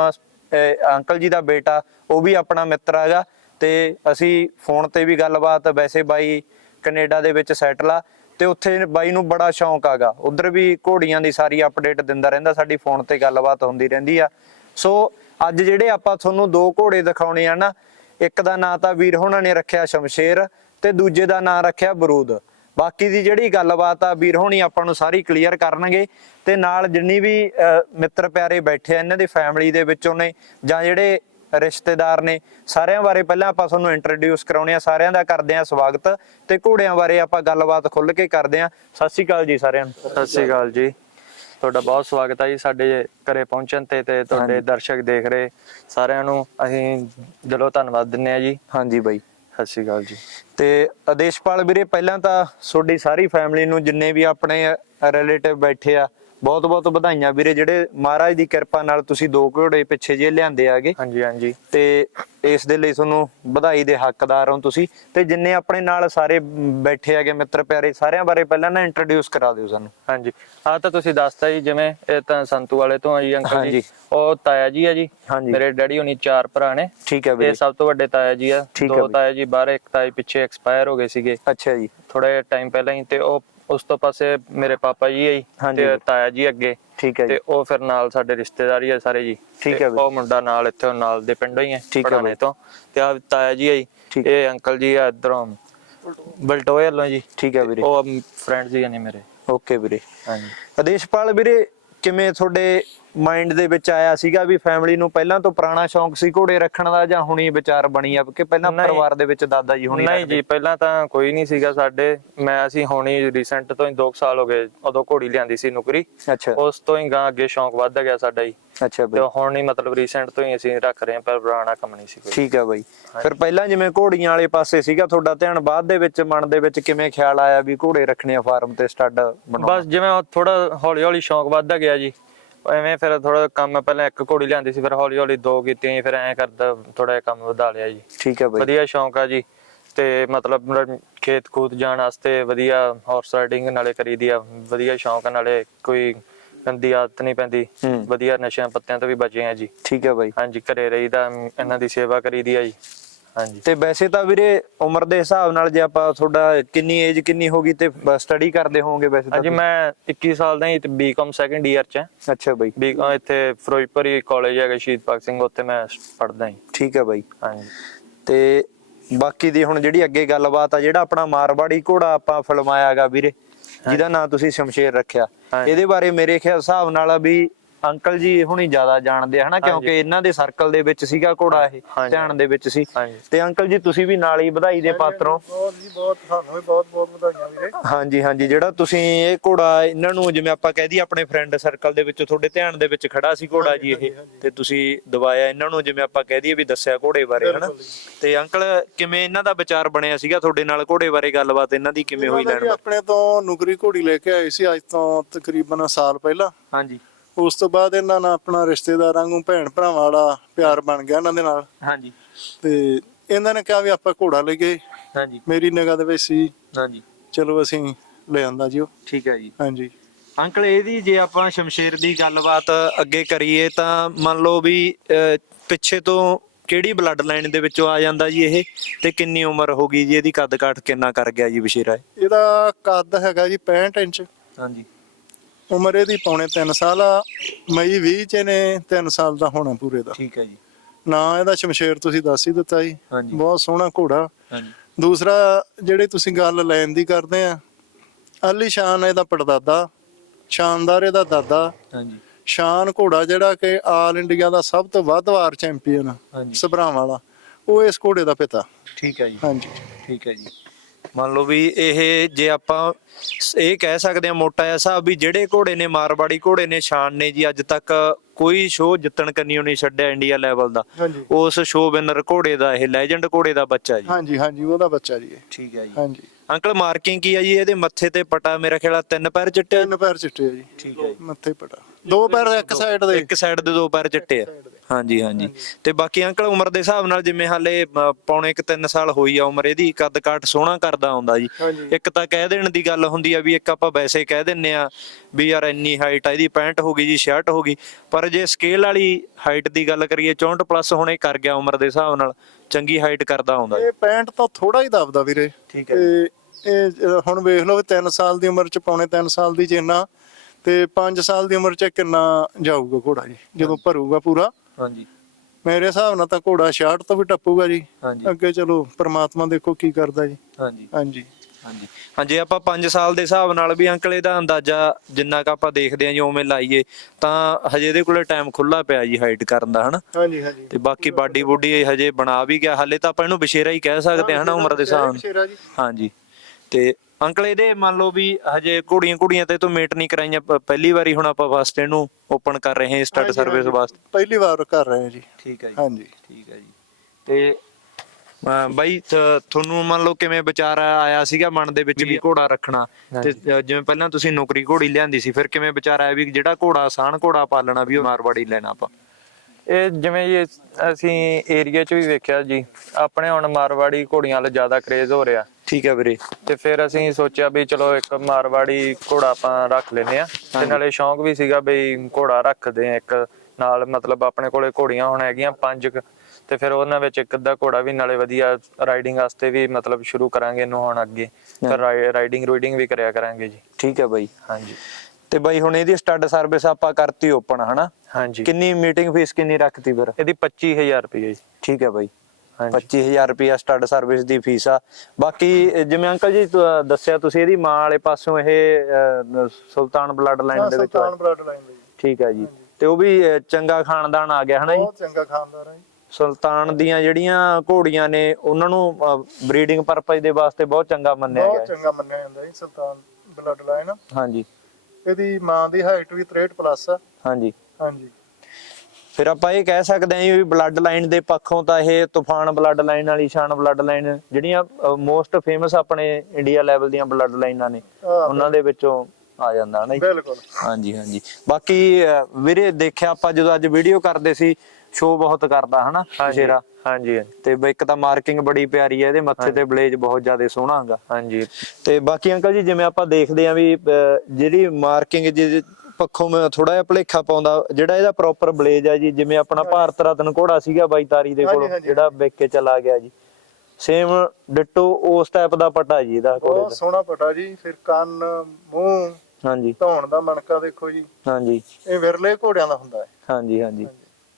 ਅੰਕਲ ਜੀ ਦਾ ਬੇਟਾ, ਉਹ ਵੀ ਆਪਣਾ ਮਿੱਤਰ ਹੈਗਾ। ਤੇ ਅਸੀਂ ਫੋਨ ਤੇ ਵੀ ਗੱਲਬਾਤ, ਵੈਸੇ ਬਾਈ ਕੈਨੇਡਾ ਦੇ ਵਿੱਚ ਸੈਟਲ ਆ। ਤੇ ਉੱਥੇ ਬਾਈ ਨੂੰ ਬੜਾ ਸ਼ੌਂਕ ਆਗਾ ਉਧਰ ਵੀ ਘੋੜੀਆਂ ਦੀ ਸਾਰੀ ਅਪਡੇਟ ਦਿੰਦਾ ਰਹਿੰਦਾ ਸਾਡੀ ਫੋਨ ਤੇ ਗੱਲਬਾਤ ਹੁੰਦੀ ਰਹਿੰਦੀ ਆ। ਸੋ ਅੱਜ ਜਿਹੜੇ ਆਪਾਂ ਤੁਹਾਨੂੰ ਦੋ ਘੋੜੇ ਦਿਖਾਉਣੇ ਆ ਨਾ ਇੱਕ ਦਾ ਨਾਂ ਤਾਂ ਵੀਰ ਹੋਣਾ ਨੇ ਰੱਖਿਆ ਸ਼ਮਸ਼ੇਰ ਤੇ ਦੂਜੇ ਦਾ ਨਾਂ ਰੱਖਿਆ ਬਰੂਦ। ਬਾਕੀ ਦੀ ਜਿਹੜੀ ਗੱਲਬਾਤ ਆ ਵੀਰ ਹੋਣੀ ਆਪਾਂ ਨੂੰ ਸਾਰੀ ਕਲੀਅਰ ਕਰਨਗੇ ਤੇ ਨਾਲ ਜਿੰਨੀ ਵੀ ਅਹ, ਮਿੱਤਰ ਪਿਆਰੇ ਬੈਠੇ ਆ ਇਹਨਾਂ ਦੀ ਫੈਮਿਲੀ ਦੇ ਵਿੱਚੋਂ ਨੇ ਜਾਂ ਜਿਹੜੇ ਰਿਸ਼ਤੇਦਾਰ ਨੇ ਸਾਰਿਆਂ ਬਾਰੇ ਪਹਿਲਾਂ ਆਪਾਂ ਤੁਹਾਨੂੰ ਇੰਟਰੋਡਿਊਸ ਕਰਾਉਣੇ ਆ ਸਾਰਿਆਂ ਦਾ ਕਰਦੇ ਆ ਸਵਾਗਤ ਤੇ ਘੋੜਿਆਂ ਬਾਰੇ ਆਪਾਂ ਗੱਲਬਾਤ ਖੁੱਲ ਕੇ ਕਰਦੇ ਆ। ਸਤਿ ਸ਼੍ਰੀ ਅਕਾਲ ਜੀ ਸਾਰਿਆਂ ਨੂੰ। ਸਤਿ ਸ਼੍ਰੀ ਅਕਾਲ ਜੀ। ਤੁਹਾਡਾ ਬਹੁਤ ਸਵਾਗਤ ਹੈ ਜੀ ਸਾਡੇ ਘਰੇ ਪਹੁੰਚਣ ਤੇ ਤੇ ਤੁਹਾਡੇ ਦਰਸ਼ਕ ਦੇਖ ਰਹੇ ਸਾਰਿਆਂ ਨੂੰ। ਅਸੀਂ ਦਿਲੋਂ ਧੰਨਵਾਦ ਦਿੰਨੇ ਆ ਜੀ। ਹਾਂਜੀ ਬਾਈ। ਸਤਿ ਸ਼੍ਰੀ ਅਕਾਲ ਜੀ। ਤੇ ਆਦੇਸ਼ਪਾਲ ਵੀਰੇ ਪਹਿਲਾਂ ਤਾਂ ਤੁਹਾਡੀ ਸਾਰੀ ਫੈਮਿਲੀ ਨੂੰ ਜਿੰਨੇ ਵੀ ਆਪਣੇ ਰਿਲੇਟਿਵ ਬੈਠੇ ਆ ਬਹੁਤ ਬਹੁਤ ਵਧਾਈਆਂ ਵੀਰੇ ਜਿਹੜੇ ਮਹਾਰਾਜ ਦੀ ਕਿਰਪਾ ਨਾਲ ਤੁਸੀਂ ਦੋ ਘੋੜੇ ਪਿੱਛੇ ਜੇ ਲਿਆਂਦੇ ਆਗੇ। ਹਾਂਜੀ ਹਾਂਜੀ। ਤੇ ਇਸ ਦੇ ਲਈ ਤੁਹਾਨੂੰ ਵਧਾਈ ਦੇ ਹੱਕਦਾਰ ਹੋ ਤੁਸੀਂ। ਤੇ ਜਿੰਨੇ ਆਪਣੇ ਨਾਲ ਸਾਰੇ ਬੈਠੇ ਆਗੇ ਮਿੱਤਰ ਪਿਆਰੇ ਸਾਰਿਆਂ ਬਾਰੇ ਪਹਿਲਾਂ ਨਾ ਇੰਟਰੋਡਿਊਸ ਕਰਾ ਦਿਓ ਸਾਨੂੰ। ਹਾਂਜੀ। ਆ ਤਾਂ ਤੁਸੀਂ ਦੱਸਤਾ ਜੀ ਜਿਵੇਂ ਇਹ ਤਾਂ ਸੰਤੂ ਵਾਲੇ ਤੋਂ ਆ ਜੀ ਅੰਕਲ। ਜੀ। ਉਹ ਤਾਇਆ ਜੀ ਆ ਜੀ। ਹਾਂਜੀ। ਮੇਰੇ ਡੈਡੀ ਹੋਣੀ ਚਾਰ ਭਰਾ ਨੇ। ਠੀਕ ਹੈ ਇਹ ਵੀਰੇ ਸਭ ਤੋਂ ਵੱਡੇ ਤਾਇਆ ਜੀ ਆ। ਦੋ। ਤਾਇਆ ਜੀ ਬਾਹਰ ਇੱਕ ਤਾਇਆ ਪਿੱਛੇ ਐਕਸਪਾਇਰ ਹੋ ਗਏ ਸੀਗੇ। ਅੱਛਾ ਜੀ। ਥੋੜੇ ਟਾਈਮ ਪਹਿਲਾਂ ਹੀ ਤੇ ਉਹ ਉਸ ਤੋਂ ਪਾਸੇ ਮੇਰੇ ਪਾਪਾ ਜੀ ਆ ਜੀ ਹਾਂਜੀ। ਤੇ ਤਾਇਆ ਜੀ ਅੱਗੇ। ਠੀਕ ਹੈ ਤੇ ਉਹ ਫਿਰ ਨਾਲ ਸਾਡੇ ਰਿਸ਼ਤੇਦਾਰੀ ਆ ਸਾਰੇ ਜੀ। ਠੀਕ ਹੈ। ਉਹ ਮੁੰਡਾ ਨਾਲ ਇੱਥੇ ਨਾਲ ਦੇ ਪਿੰਡੋਂ ਹੀ ਹੈ ਠੀਕ ਹੈ ਪੜਾਣੇ। ਤੋਂ। ਤੇ ਆ ਤਾਇਆ ਜੀ ਆ ਜੀ ਠੀਕ। ਇਹ ਅੰਕਲ ਜੀ ਆ ਇਧਰੋਂ ਬਲਟੋਏ ਵੱਲੋਂ ਜੀ। ਠੀਕ ਹੈ ਵੀਰੇ। ਉਹ ਫਰੈਂਡ ਜੀ ਨੇ ਮੇਰੇ। ਓਕੇ ਵੀਰੇ। ਹਾਂਜੀ। ਆਦੇਸ਼ਪਾਲ ਵੀਰੇ ਕਿਵੇਂ ਤੁਹਾਡੇ ਮਾਈਂਡ ਦੇ ਵਿੱਚ ਆਇਆ ਸੀਗਾ ਵੀ ਫੈਮਿਲੀ ਨੂੰ ਪਹਿਲਾਂ ਤੋਂ ਪੁਰਾਣਾ ਸ਼ੌਂਕ ਸੀ ਘੋੜੇ ਰੱਖਣ ਦਾ ਜਾਂ ਹੁਣੀ ਵਿਚਾਰ ਬਣੀ ਆ ਕਿ ਪਹਿਲਾਂ ਨਹੀਂ। ਪਰਿਵਾਰ ਦੇ ਵਿੱਚ ਦਾਦਾ ਜੀ ਹੁਣੀ ਨਹੀਂ? ਜੀ ਪਹਿਲਾਂ ਤਾਂ ਕੋਈ ਨਹੀਂ ਸੀਗਾ ਸਾਡੇ। ਮੈਂ ਅਸੀਂ ਹੁਣੀ ਰੀਸੈਂਟ ਤੋਂ ਹੀ 2 ਸਾਲ ਹੋ ਗਏ ਉਦੋਂ ਘੋੜੀ ਲਿਆਂਦੀ ਸੀ ਨੁਕਰੀ। ਉਸ ਤੋਂ ਹੀ ਗਾਂ ਅੱਗੇ ਸ਼ੌਂਕ ਵੱਧ ਗਿਆ ਸਾਡਾ ਜੀ। ਅੱਛਾ ਤੇ ਬਈ ਹੁਣ ਹੀ ਮਤਲਬ ਰੀਸੈਂਟ ਤੋਂ ਹੀ ਅਸੀਂ ਰੱਖ ਰਹੇ ਹਾਂ ਪਰ ਪੁਰਾਣਾ ਕੰਮ ਨਹੀਂ ਸੀ ਕੋਈ। ਠੀਕ ਆ ਬਾਈ। ਫਿਰ ਪਹਿਲਾਂ ਜਿਵੇਂ ਘੋੜੀਆਂ ਵਾਲੇ ਪਾਸੇ ਸੀਗਾ ਤੁਹਾਡਾ ਧਿਆਨ ਬਾਅਦ ਦੇ ਵਿੱਚ ਮਨ ਦੇ ਵਿੱਚ ਕਿਵੇਂ ਖਿਆਲ ਆਇਆ ਵੀ ਘੋੜੇ ਰੱਖਣੇ ਆ ਫਾਰਮ ਤੇ ਸਟੱਡ ਬਣਾਉਣਾ? ਬਸ ਜਿਵੇਂ ਥੋੜਾ ਹੌਲੀ ਹੌਲੀ ਸ਼ੌਂਕ ਵੱਧਦਾ ਗਿਆ ਜੀ। ਐਵੇਂ ਫਿਰ ਥੋੜਾ ਕੰਮ ਪਹਿਲਾਂ ਇੱਕ ਘੋੜੀ ਲਿਆਂਦੀ ਸੀ ਫਿਰ ਹੌਲੀ ਹੌਲੀ ਦੋ ਕੀਤੀਆਂ ਜੀ, ਫਿਰ ਐਂ ਕਰਦਾ ਥੋੜਾ ਜਿਹਾ ਕੰਮ ਵਧਾ ਲਿਆ ਜੀ। ਠੀਕ ਆ ਬਾਈ। ਵਧੀਆ ਸ਼ੌਂਕ ਆ ਜੀ ਤੇ ਮਤਲਬ ਖੇਤ ਖੂਤ ਜਾਣ ਵਾਸਤੇ ਵਧੀਆ ਹਾਰਸ ਰਾਈਡਿੰਗ ਨਾਲੇ ਕਰੀਦੀ ਆ ਵਧੀਆ ਸ਼ੌਂਕ ਆ, ਨਾਲੇ ਕੋਈ ਗੰਦੀ ਆਦਤ ਨਹੀਂ ਪੈਂਦੀ। ਹੂੰ। ਵਧੀਆ ਨਸ਼ਿਆਂ ਪੱਤਿਆਂ ਤੋਂ ਵੀ ਬਚੇ ਆ ਜੀ। ਠੀਕ ਆ ਬਾਈ। ਹਾਂਜੀ ਘਰੇ ਰਹੀਦਾ ਇਹਨਾਂ ਦੀ ਸੇਵਾ ਕਰੀਦੀ ਆ ਜੀ। ਹਾਂਜੀ। ਤੇ ਵੈਸੇ ਤਾਂ ਵੀਰੇ ਉਮਰ ਦੇ ਹਿਸਾਬ ਨਾਲ ਜੇ ਆਪਾਂ ਤੁਹਾਡਾ ਕਿੰਨੀ ਏਜ ਕਿੰਨੀ ਹੋ ਗਈ ਤੇ ਸਟੱਡੀ ਕਰਦੇ ਹੋਵੋਗੇ ਵੈਸੇ ਤਾਂ ਹਾਂਜੀ ਮੈਂ 21 ਸਾਲ ਦਾ ਹੀ ਤੇ ਬੀਕਾਮ ਸੈਕੰਡ ਇਅਰ ਚ ਹਾਂ। ਅੱਛਾ ਬਾਈ। ਬੀ ਇੱਥੇ ਫਿਰੋਜ਼ਪੁਰੀ ਕਾਲਜ ਹੈਗਾ ਸ਼ਹੀਦ ਭਗਤ ਸਿੰਘ ਉੱਥੇ ਮੈਂ ਪੜ੍ਹਦਾ ਹਾਂ। ਠੀਕ ਆ ਬਾਈ। ਹਾਂਜੀ। ਤੇ ਬਾਕੀ ਦੀ ਹੁਣ ਜਿਹੜੀ ਅੱਗੇ ਗੱਲਬਾਤ ਆ ਜਿਹੜਾ ਆਪਣਾ ਮਾਰਵਾੜੀ ਘੋੜਾ ਆਪਾਂ ਫਿਲਮਾਇਆਗਾ ਵੀਰੇ ਜਿਹਦਾ ਨਾਂ ਤੁਸੀਂ ਸ਼ਮਸ਼ੇਰ ਰੱਖਿਆ। ਇਹਦੇ ਬਾਰੇ ਮੇਰੇ ਖਿਆਲ ਹਿਸਾਬ ਨਾਲ ਆ ਵੀ ਅੰਕਲ ਜੀ ਹੁਣੀ ਜ਼ਿਆਦਾ ਜਾਣਦੇ ਆ ਹਨਾ? ਕਿਉਂਕਿ ਇਹਨਾਂ ਦੇ ਸਰਕਲ ਦੇ ਵਿੱਚ ਸੀਗਾ ਘੋੜਾ ਇਹ। ਧਿਆਨ ਦੇ ਵਿੱਚ ਸੀ। ਤੇ ਅੰਕਲ ਜੀ ਤੁਸੀਂ ਵੀ ਨਾਲ ਹੀ ਵਧਾਈ ਦੇ ਪਾਤਰੋਂ ਬਹੁਤ ਜੀ ਬਹੁਤ ਸਾਨੂੰ ਵੀ ਬਹੁਤ ਬਹੁਤ ਵਧਾਈਆਂ ਵੀਰੇ। ਹਾਂਜੀ ਹਾਂਜੀ ਜਿਹੜਾ ਤੁਸੀਂ ਇਹ ਘੋੜਾ ਇਹਨਾਂ ਨੂੰ ਜਿਵੇਂ ਆਪਾਂ ਕਹਿ ਦਈਏ ਆਪਣੇ ਫਰੈਂਡ ਸਰਕਲ ਦੇ ਵਿੱਚ ਤੁਹਾਡੇ ਧਿਆਨ ਦੇ ਵਿੱਚ ਖੜਾ ਸੀ ਘੋੜਾ ਜੀ ਇਹ ਤੇ ਤੁਸੀਂ ਦਵਾਇਆ ਇਹਨਾਂ ਨੂੰ ਜਿਵੇਂ ਆਪਾਂ ਕਹਿ ਦਈਏ ਵੀ ਦੱਸਿਆ ਘੋੜੇ ਬਾਰੇ ਹਨਾ? ਤੇ ਅੰਕਲ ਕਿਵੇਂ ਇਹਨਾਂ ਦਾ ਵਿਚਾਰ ਬਣਿਆ ਸੀਗਾ ਤੁਹਾਡੇ ਨਾਲ ਘੋੜੇ ਬਾਰੇ ਗੱਲਬਾਤ? ਇਹਨਾਂ ਦੀ ਕਿਵੇਂ ਹੋਈ ਲੈਣ ਨੇ ਆਪਣੇ ਤੋਂ ਨੁਕਰੀ ਘੋੜੀ ਲੈ ਕੇ ਆਏ ਸੀ ਅੱਜ ਤੋਂ ਤਕਰੀਬਨ ਸਾਲ ਪਹਿਲਾਂ। ਹਾਂਜੀ। ਉਸ ਤੋਂ ਬਾਅਦ ਇਹਨਾਂ ਨਾਲ ਆਪਣਾ ਰਿਸ਼ਤੇਦਾਰਾਂ ਵਾਂਗੂ ਭੈਣ ਭਰਾਵਾਂ ਵਾਲਾ ਪਿਆਰ ਬਣ ਗਿਆ ਇਹਨਾਂ ਦੇ ਨਾਲ। ਹਾਂਜੀ। ਤੇ ਇਹਨਾਂ ਨੇ ਕਿਹਾ ਵੀ ਆਪਾਂ ਘੋੜਾ ਲੈ ਗਏ ਹਾਂਜੀ। ਮੇਰੀ ਨਿਗਾਹ ਦੇ ਵਿੱਚ ਸੀ। ਹਾਂਜੀ। ਚਲੋ ਅਸੀਂ ਲੈ ਆਂਦਾ ਜੀ ਉਹ। ਠੀਕ ਹੈ ਜੀ। ਹਾਂਜੀ। ਅੰਕਲ ਇਹਦੀ ਜੇ ਆਪਾਂ ਸ਼ਮਸ਼ੇਰ ਦੀ ਗੱਲਬਾਤ ਅੱਗੇ ਕਰੀਏ ਤਾਂ ਮੰਨ ਲਓ ਵੀ ਪਿੱਛੇ ਤੋਂ ਕਿਹੜੀ ਬਲੱਡ ਲਾਈਨ ਦੇ ਵਿੱਚੋਂ ਆ ਜਾਂਦਾ ਜੀ ਇਹ ਤੇ ਕਿੰਨੀ ਉਮਰ ਹੋ ਗਈ ਜੀ? ਇਹਦੀ ਕੱਦ ਕਾਠ ਕਿੰਨਾ ਕਰ ਗਿਆ ਜੀ ਬਸ਼ੀਰਾ ਇਹ? ਇਹਦਾ ਕੱਦ ਹੈਗਾ ਜੀ 65 ਇੰਚ। ਹਾਂਜੀ। ਉਮਰ ਇਹਦੀ ਪੌਣੇ 3 ਸਾਲ ਆ ਮਈ 20 ਚ ਇਹਨੇ 3 ਸਾਲ ਦਾ ਹੋਣਾ ਪੂਰੇ ਦਾ। ਠੀਕ ਹੈ ਜੀ। ਨਾਂ ਇਹਦਾ ਸ਼ਮਸ਼ੇਰ ਤੁਸੀਂ ਦੱਸ ਹੀ ਦਿੱਤਾ ਜੀ। ਹਾਂਜੀ। ਬਹੁਤ ਸੋਹਣਾ ਘੋੜਾ। ਹਾਂਜੀ। ਦੂਸਰਾ ਜਿਹੜੇ ਤੁਸੀਂ ਗੱਲ ਲੈਣ ਦੀ ਕਰਦੇ ਆ ਅਲੀ ਸ਼ਾਨ ਇਹਦਾ ਪੜਦਾਦਾ ਸ਼ਾਨਦਾਰ ਇਹਦਾ ਦਾਦਾ। ਹਾਂਜੀ। ਸ਼ਾਨ ਘੋੜਾ ਜਿਹੜਾ ਕਿ ਆਲ ਇੰਡੀਆ ਦਾ ਸਭ ਤੋਂ ਵੱਧ ਵਾਰ ਚੈਂਪੀਅਨ ਹਾਂਜੀ। ਸਭਰਾਵਾਂ ਵਾਲਾ ਉਹ ਇਸ ਘੋੜੇ ਦਾ ਪਿਤਾ। ਠੀਕ ਹੈ ਜੀ। ਹਾਂਜੀ। ਠੀਕ ਹੈ ਜੀ। ਮੰਨ ਲਓ ਵੀ ਇਹ ਜੇ ਆਪਾਂ ਸ- ਇਹ ਕਹਿ ਸਕਦੇ ਆ ਮੋਟਾ ਜਿਹਾ ਹਿਸਾਬ ਵੀ ਜਿਹੜੇ ਘੋੜੇ ਨੇ ਮਾਰਵਾੜੀ ਘੋੜੇ ਨੇ ਸ਼ਾਨ ਨੇ ਜੀ ਅੱਜ ਤੱਕ ਕੋਈ ਸ਼ੋਅ ਜਿੱਤਣ ਕੰਨੀਓ ਨਹੀਂ ਛੱਡਿਆ ਇੰਡੀਆ ਲੈਵਲ ਦਾ। ਹਾਂਜੀ। ਉਸ ਸ਼ੋਅ ਵਿਨਰ ਘੋੜੇ ਦਾ ਇਹ ਲੈਜੈਂਡ ਘੋੜੇ ਦਾ ਬੱਚਾ ਜੀ। ਹਾਂਜੀ ਹਾਂਜੀ ਉਹਦਾ ਬੱਚਾ ਜੀ ਇਹ। ਠੀਕ ਹੈ ਜੀ। ਹਾਂਜੀ। ਅੰਕਲ ਮਾਰਕਿੰਗ ਕੀ ਆ ਜੀ? ਇਹਦੇ ਮੱਥੇ ਤੇ ਪਟਾ ਮੇਰਾ ਖਿਆਲ ਆ ਤਿੰਨ ਪੈਰ ਚਿੱਟੇ ਤਿੰਨ ਪੈਰ ਚਿੱਟੇ ਆ ਜੀ। ਠੀਕ ਹੈ ਜੀ। ਮੱਥੇ ਪਟਾ। ਦੋ ਪੈਰ ਇੱਕ ਸਾਈਡ ਦੇ। ਇੱਕ ਸਾਈਡ ਦੇ ਦੋ ਪੈਰ ਚਿੱਟੇ ਆ। ਹਾਂਜੀ ਹਾਂਜੀ। ਤੇ ਬਾਕੀ ਅੰਕਲ ਉਮਰ ਦੇ ਹਿਸਾਬ ਨਾਲ ਜਿਵੇਂ ਹਾਲੇ ਅ, ਪੌਣੇ ਕੁ 3 ਸਾਲ ਹੋਈ ਆ ਉਮਰ ਇਹਦੀ ਕੱਦ ਕਾਠ ਸੋਹਣਾ ਕਰਦਾ ਹੁੰਦਾ ਜੀ। ਹਾਂਜੀ। ਇੱਕ ਤਾਂ ਕਹਿ ਦੇਣ ਦੀ ਗੱਲ ਹੁੰਦੀ ਆ ਵੀ ਇੱਕ ਆਪਾਂ ਵੈਸੇ ਕਹਿ ਦਿੰਨੇ ਆ ਵੀ ਯਾਰ ਇੰਨੀ ਹਾਈਟ ਆ ਇਹਦੀ 65 ਹੋ ਗਈ ਜੀ 66 ਹੋ ਗਈ। ਪਰ ਜੇ ਸਕੇਲ ਵਾਲੀ ਹਾਈਟ ਦੀ ਗੱਲ ਕਰੀਏ 64 ਪਲੱਸ ਹੁਣ ਇਹ ਕਰ ਗਿਆ ਉਮਰ ਦੇ ਹਿਸਾਬ ਨਾਲ ਚੰਗੀ ਹਾਈਟ ਕਰਦਾ ਜੀ। ਇਹ 65 ਤਾਂ ਥੋੜਾ ਹੀ ਦਬਦਾ ਵੀਰੇ। ਠੀਕ ਹੈ। ਤੇ ਇਹ ਹੁਣ ਵੇਖ ਲਓ ਵੀ 3 ਸਾਲ ਦੀ ਉਮਰ ਚ ਪੌਣੇ 3 ਸਾਲ ਦੀ ਜਿੰਨਾ ਤੇ 5 ਸਾਲ ਦੀ ਉਮਰ ਚ ਕਿੰਨਾ ਜਾਊਗਾ ਘੋੜਾ ਜੀ ਜਦੋਂ ਭਰੂਗਾ ਪੂਰਾ। ਹਾਂਜੀ। ਮੇਰੇ ਹਿਸਾਬ ਨਾਲ ਤਾਂ ਘੋੜਾ 66 ਤੋਂ ਵੀ ਟੱਪੂਗਾ ਜੀ। ਹਾਂਜੀ। ਅੱਗੇ ਚਲੋ ਪ੍ਰਮਾਤਮਾ ਦੇਖੋ ਕੀ ਕਰਦਾ ਜੀ। ਹਾਂਜੀ। ਹਾਂਜੀ। ਹਾਂਜੀ। ਹਾਂਜੀ ਆਪਾਂ 5 ਸਾਲ ਦੇ ਹਿਸਾਬ ਨਾਲ ਵੀ ਅੰਕਲ ਇਹਦਾ ਅੰਦਾਜ਼ਾ ਜਿੰਨਾ ਕ ਆਪਾਂ ਦੇਖਦੇ ਆਂ ਜੀ ਉਵੇਂ ਲਾਈਏ ਤਾਂ ਹਜੇ ਇਹਦੇ ਕੋਲੇ ਟਾਈਮ ਖੁੱਲਾ ਪਿਆ ਜੀ ਹਾਈਟ ਕਰਨ ਦਾ ਹਨਾ? ਹਾਂਜੀ ਹਾਂਜੀ। ਤੇ ਬਾਕੀ ਬਾਡੀ ਬੁੱਡੀ ਹਜੇ ਬਣਾ ਵੀ ਗਿਆ ਹਾਲੇ ਤਾਂ ਆਪਾਂ ਇਹਨੂੰ ਬਸ਼ੇਰਾ ਹੀ ਕਹਿ ਸਕਦੇ ਹਾਂ ਹਨਾ ਉਮਰ ਦੇ ਹਿਸਾਬ ਨਾਲ। ਹਾਂਜੀ। ਤੇ ਅੰਕਲ ਇਹਦੇ ਮੰਨ ਲਓ ਵੀ ਹਜੇ ਕੁੜੀਆਂ ਕੁੜੀਆਂ ਤੇ ਤੋਂ ਮੇਟ ਨਹੀਂ ਕਰਾਈਆਂ ਪ- ਪਹਿਲੀ ਵਾਰੀ ਹੁਣ ਆਪਾਂ ਫਸਟ ਇਹਨੂੰ ਓਪਨ ਕਰ ਰਹੇ ਹਾਂ ਸਟੱਡ ਸਰਵਿਸ। ਵਾਸਤੇ। ਪਹਿਲੀ ਵਾਰ ਕਰ ਰਹੇ ਹਾਂ ਜੀ। ਠੀਕ ਹੈ ਜੀ। ਹਾਂਜੀ। ਠੀਕ ਹੈ ਜੀ। ਤੇ ਬਾਈ ਤ- ਤੁਹਾਨੂੰ ਮੰਨ ਲਓ ਕਿਵੇਂ ਵਿਚਾਰ ਆਇਆ ਸੀਗਾ ਮਨ ਦੇ ਵਿੱਚ ਵੀ ਘੋੜਾ ਰੱਖਣਾ। ਤੇ ਜਿਵੇਂ ਪਹਿਲਾਂ ਤੁਸੀਂ ਨੌਕਰੀ ਘੋੜੀ ਲਿਆਂਦੀ ਸੀ ਫਿਰ ਕਿਵੇਂ ਵਿਚਾਰ ਆਇਆ ਵੀ ਜਿਹੜਾ ਘੋੜਾ ਆਸਾਨ ਘੋੜਾ ਪਾਲਣਾ ਵੀ ਉਹ ਮਾਰਵਾੜੀ ਲੈਣਾ ਆਪਾਂ? ਇਹ ਜਿਵੇਂ ਜੀ ਅਸੀਂ ਏਰੀਆ 'ਚ ਵੀ ਵੇਖਿਆ ਜੀ ਆਪਣੇ ਹੁਣ ਮਾਰਵਾੜੀ ਘੋੜੀਆਂ ਵੱਲ ਜ਼ਿਆਦਾ ਕਰੇਜ਼ ਹੋ ਰਿਹਾ। ਠੀਕ ਹੈ ਵੀਰੇ। ਤੇ ਫਿਰ ਅਸੀਂ ਸੋਚਿਆ ਵੀ ਚਲੋ ਇੱਕ ਮਾਰਵਾੜੀ ਘੋੜਾ ਆਪਾਂ ਰੱਖ ਲੈਨੇ ਆ ਤੇ ਨਾਲੇ ਸ਼ੌਂਕ ਵੀ ਸੀਗਾ ਵੀ ਘੋੜਾ ਰੱਖਦੇ ਆ ਇੱਕ ਨਾਲ ਮਤਲਬ ਆਪਣੇ ਕੋਲੇ ਘੋੜੀਆਂ ਹੁਣ ਹੈਗੀਆਂ ਪੰਜ ਤੇ ਫਿਰ ਉਹਨਾਂ ਵਿੱਚ ਇੱਕ ਅੱਧਾ ਘੋੜਾ ਵੀ ਨਾਲੇ ਵਧੀਆ ਰਾਈਡਿੰਗ ਵਾਸਤੇ ਵੀ ਮਤਲਬ ਸ਼ੁਰੂ ਕਰਾਂਗੇ ਇਹਨੂੰ ਹੁਣ ਅੱਗੇ। ਫਿਰ ਰਾਈਡਿੰਗ ਰੂਡਿੰਗ ਵੀ ਕਰਿਆ ਕਰਾਂਗੇ ਜੀ। ਠੀਕ ਹੈ ਬਾਈ। ਹਾਂਜੀ। ਤੇ ਬਾਈ ਹੁਣ ਇਹਦੀ ਸਟੱਡ ਸਰਵਿਸ ਆਪਾਂ ਕਰਤੀ ਓਪਨ ਹਨਾ? ਹਾਂਜੀ। ਕਿੰਨੀ ਮੀਟਿੰਗ ਫੀਸ ਕਿੰਨੀ ਰੱਖਤੀ ਫਿਰ? ਇਹਦੀ 25000 ਰੁਪਏ ਜੀ। ਠੀਕ ਹੈ ਬਾਈ। ਹਾਂਜੀ। 25000 ਰੁਪਿਆ ਸਟੱਡ ਸਰਵਿਸ ਦੀ ਫੀਸ ਆ। ਬਾਕੀ ਜਿਵੇਂ ਅੰਕਲ ਜੀ ਦੱਸਿਆ ਤੁਸੀਂ ਇਹਦੀ ਮਾਂ ਵਾਲੇ ਪਾਸੋਂ ਇਹ ਸੁਲਤਾਨ ਬਲੱਡ ਲਾਈਨ ਦੇ ਵਿੱਚ ਸੁਲਤਾਨ ਬਲੱਡ ਲਾਈਨ ਦਾ। ਠੀਕ ਹੈ ਜੀ। ਤੇ ਉਹ ਵੀ ਚੰਗਾ ਖਾਨਦਾਨ ਆ ਗਿਆ ਹਨਾ ਜੀ? ਬਹੁਤ ਚੰਗਾ ਖਾਨਦਾਰ ਹੈ ਸੁਲਤਾਨ ਦੀਆਂ ਜਿਹੜੀਆਂ ਘੋੜੀਆਂ ਨੇ ਉਹਨਾਂ ਨੂੰ ਬਰੀਡਿੰਗ ਪਰਪਸ ਦੇ ਵਾਸਤੇ ਬਹੁਤ ਚੰਗਾ ਮੰਨਿਆ ਗਿਆ ਬਹੁਤ। ਚੰਗਾ ਮੰਨਿਆ ਜਾਂਦਾ ਜੀ ਸੁਲਤਾਨ ਬਲੱਡ ਲਾਈਨ ਹਾਂਜੀ। ਇਹਦੀ ਮਾਂ ਦੀ ਹਾਈਟ ਵੀ 63 ਪਲੱਸ ਆ। ਹਾਂਜੀ। ਹਾਂਜੀ। ਫਿਰ ਆਪਾਂ ਇਹ ਕਹਿ ਸਕਦੇ ਹਾਂ ਜੀ ਵੀ ਬਲੱਡ ਲਾਈਨ ਦੇ ਪੱਖੋਂ ਤਾਂ ਇਹ ਤੂਫਾਨ ਬਲੱਡ ਲਾਈਨ ਵਾਲੀ ਸ਼ਾਨ ਬਲੱਡ ਲਾਈਨ ਜਿਹੜੀਆਂ ਮੋਸਟ ਫੇਮਸ ਆਪਣੇ ਇੰਡੀਆ ਲੈਵਲ ਦੀਆਂ ਬਲੱਡ ਲਾਈਨਾਂ ਨੇ ਉਹਨਾਂ ਦੇ ਵਿੱਚੋਂ ਆ ਜਾਂਦਾ ਨਾ ਜੀ? ਬਿਲਕੁਲ। ਹਾਂਜੀ ਹਾਂਜੀ। ਬਾਕੀ ਅਹ, ਵੀਰੇ ਦੇਖਿਆ ਆਪਾਂ ਜਦੋਂ ਅੱਜ ਵੀਡੀਓ ਕਰਦੇ ਸੀ ਸ਼ੋਅ ਬਹੁਤ ਕਰਦਾ ਹਨਾ ਸ਼ੇਰਾ ਹਾਂਜੀ ਤੇ ਇੱਕ ਤਾਂ ਮਾਰਕਿੰਗ ਬੜੀ ਪਿਆਰੀ ਹੈ ਇਹਦੇ ਮੱਥੇ ਤੇ ਬਲੇਜ ਬਹੁਤ ਜ਼ਿਆਦਾ ਸੋਹਣਾ ਹੈਗਾ। ਹਾਂਜੀ। ਤੇ ਬਾਕੀ ਅੰਕਲ ਜੀ ਜਿਵੇਂ ਆਪਾਂ ਦੇਖਦੇ ਆਂ ਵੀ ਜਿਹੜੀ ਮਾਰਕਿੰਗ ਜਿਹਦੇ ਪੱਖੋਂ ਮੈਂ ਥੋੜਾ ਜਿਹਾ ਭਲੇਖਾ ਪਾਉਂਦਾ ਜਿਹੜਾ ਇਹਦਾ ਪ੍ਰੋਪਰ ਬਲੇਜ ਆ ਜੀ ਜਿਵੇਂ ਆਪਣਾ ਭਾਰਤ ਰਤਨ ਘੋੜਾ ਸੀਗਾ ਬਾਈ ਤਾਰੀ ਦੇ ਕੋਲ ਜਿਹੜਾ ਵਿਕ ਕੇ ਚਲਾ ਗਿਆ ਜੀ। ਸੇਮ ਡਿੱਟੋ ਉਸ ਟਾਈਪ ਦਾ ਪਟਾ ਜੀ ਇਹਦਾ ਘੋੜੇ ਬਹੁਤ ਸੋਹਣਾ ਪਟਾ ਜੀ ਫਿਰ ਕੰਨ ਮੂੰਹ ਹਾਂਜੀ। ਧੌਣ ਦਾ ਮਣਕਾ ਦੇਖੋ ਜੀ। ਹਾਂਜੀ। ਇਹ ਵਿਰਲੇ ਘੋੜਿਆਂ ਦਾ ਹੁੰਦਾ ਹੈ। ਹਾਂਜੀ। ਹਾਂਜੀ।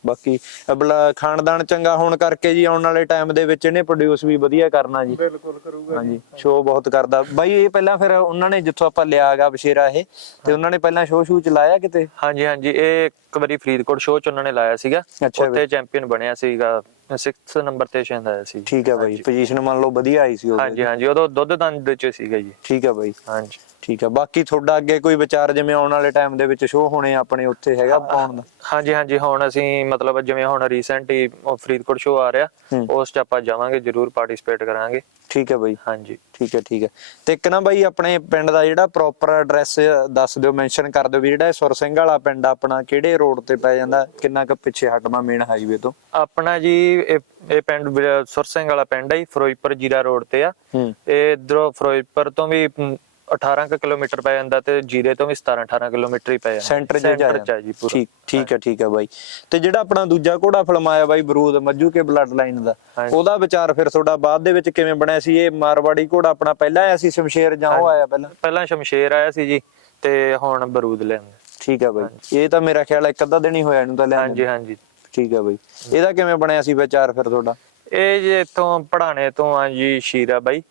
ਬਾਕੀ ਅਬਲਾ ਖਾਨਦਾਨ ਚੰਗਾ ਹੋਣ ਕਰਕੇ ਜੀ ਆਉਣ ਵਾਲੇ ਟਾਈਮ ਦੇ ਵਿੱਚ ਇਹਨੇ ਪ੍ਰੋਡਿਊਸ ਵੀ ਵਧੀਆ ਕਰਨਾ ਜੀ। ਬਿਲਕੁਲ ਕਰੂਗਾ ਹਾਂਜੀ ਸ਼ੋਅ ਬਹੁਤ ਕਰਦਾ। ਬਾਈ ਇਹ ਪਹਿਲਾਂ ਫਿਰ ਉਹਨਾਂ ਨੇ ਜਿੱਥੋਂ ਆਪਾਂ ਲਿਆਗਾ ਬਸ਼ੇਰਾ ਇਹ ਤੇ ਉਹਨਾਂ ਨੇ ਪਹਿਲਾਂ ਸ਼ੋਅ ਸ਼ੂ ਚਲਾਇਆ ਕਿਤੇ? ਹਾਂਜੀ ਹਾਂਜੀ ਇਹ ਇੱਕ ਵਾਰੀ ਫਰੀਦਕੋਟ ਸ਼ੋਅ ਚ ਉਹਨਾਂ ਨੇ ਲਾਇਆ ਸੀਗਾ। ਉੱਥੇ ਚੈਂਪੀਅਨ ਬਣਿਆ ਸੀਗਾ। 6th ਨੰਬਰ ਤੇ ਸ਼ਾਇਦ ਆਇਆ ਸੀ। ਠੀਕ ਹੈ ਬਾਈ ਪੋਜੀਸ਼ਨ ਮੰਨ ਲਓ ਵਧੀਆ ਆਈ ਸੀ ਉਹ ਹਾਂਜੀ ਹਾਂਜੀ ਉਦੋਂ ਦੁੱਧ ਦੰਦ ਚ ਸੀਗਾ ਜੀ। ਠੀਕ ਹੈ ਬਾਈ। ਹਾਂਜੀ। ਠੀਕ ਹੈ ਬਾਕੀ ਤੁਹਾਡਾ ਅੱਗੇ ਕੋਈ ਵਿਚਾਰ ਜਿਵੇਂ ਆਉਣ ਵਾਲੇ ਟਾਈਮ ਦੇ ਵਿੱਚ ਸ਼ੋਅ ਹੋਣੇ ਆਪਣੇ ਉੱਥੇ ਹੈਗਾ ਪਾਉਣ ਦਾ? ਹਾਂਜੀ ਹਾਂਜੀ ਹੁਣ ਅਸੀਂ ਮਤਲਬ ਜਿਵੇਂ ਹੁਣ ਰੀਸੈਂਟ ਹੀ ਉਹ ਫਰੀਦਕੋਟ ਸ਼ੋਅ ਆ ਰਿਹਾ ਹੂੰ। ਉਸ ਚ ਆਪਾਂ ਜਾਵਾਂਗੇ ਜਰੂਰ ਪਾਰਟਿਸਿਪੇਟ ਕਰਾਂਗੇ। ਠੀਕ ਹੈ ਬਾਈ। ਹਾਂਜੀ ਠੀਕ ਹੈ ਠੀਕ ਹੈ। ਤੇ ਇੱਕ ਨਾ ਬਾਈ ਆਪਣੇ ਪਿੰਡ ਦਾ ਜਿਹੜਾ ਪ੍ਰੋਪਰ ਐਡਰੈਸ ਦੱਸ ਦਿਓ ਮੈਂਸ਼ਨ ਕਰ ਦਿਓ ਵੀ ਜਿਹੜਾ ਸੁਰ ਸਿੰਘ ਵਾਲਾ ਪਿੰਡ ਆਪਣਾ ਕਿਹੜੇ ਰੋਡ ਤੇ ਪੈ ਜਾਂਦਾ ਕਿੰਨਾ ਕੁ ਪਿੱਛੇ ਹਟਵਾ ਮੇਨ ਹਾਈਵੇ ਤੋਂ? ਆਪਣਾ ਜੀ ਇਹ ਇਹ ਪਿੰਡ ਸੁਰ ਸਿੰਘ ਵਾਲਾ ਪਿੰਡ ਹੈ ਫਿਰੋਜ਼ਪੁਰ ਜੀਰਾ ਰੋਡ ਤੇ ਆ। ਇਹ ਇਧਰੋਂ ਫਿਰੋਜ਼ਪੁਰ ਤੋਂ ਵੀ 18 ਕੁ ਕਿਲੋਮੀਟਰ ਪੈ ਜਾਂਦਾ ਤੇ ਜੀਰੇ ਤੋਂ ਵੀ 17 18 ਕਿਲੋਮੀਟਰ ਹੀ ਪੈ ਜਾਂਦਾ। ਸੈਂਟਰ ਜਾ ਚ ਆ ਜੀ ਪੂਰਾ। ਠੀਕ ਠੀਕ ਹੈ। ਠੀਕ ਹੈ ਬਾਈ। ਤੇ ਜਿਹੜਾ ਆਪਣਾ ਦੂਜਾ ਘੋੜਾ ਫਲਮਾਇਆ ਬਾਈ ਬਰੂਦ ਮੱਜੂ ਕੇ ਬਲੱਡ ਲਾਈਨ ਦਾ। ਉਹਦਾ ਵਿਚਾਰ ਫਿਰ ਤੁਹਾਡਾ ਬਾਅਦ ਦੇ ਵਿੱਚ ਕਿਵੇਂ ਬਣਿਆ ਸੀ? ਇਹ ਮਾਰਵਾੜੀ ਘੋੜਾ ਆਪਣਾ ਪਹਿਲਾਂ ਆਇਆ ਸੀ ਸ਼ਮਸ਼ੇਰ ਜਾਂ ਉਹ ਆਇਆ ਪਹਿਲਾਂ? ਪਹਿਲਾਂ ਸ਼ਮਸ਼ੇਰ ਆਇਆ ਸੀ ਜੀ ਤੇ ਹੁਣ ਬਰੂਦ ਲੈਂਦੇ ਠੀਕ ਹੈ ਬਾਈ। ਇਹ ਤਾਂ ਮੇਰਾ ਖਿਆਲ ਹੈ ਇੱਕ ਅੱਧਾ ਦਿਨ ਹੀ ਹੋਇਆ ਇਹਨੂੰ ਤਾਂ ਲਿਆਂਦੇ ਹਾਂਜੀ ਹਾਂਜੀ। ਠੀਕ ਹੈ ਬਾਈ। ਇਹਦਾ ਕਿਵੇਂ ਬਣਿਆ ਸੀ ਵਿਚਾਰ ਫਿਰ ਤੁਹਾਡਾ? ਇਹ ਜੇ ਇੱਥੋਂ ਪੜਾਣੇ ਤੋਂ ਆ ਜੀ ਸ਼ੀਰਾ ਬਾਈ।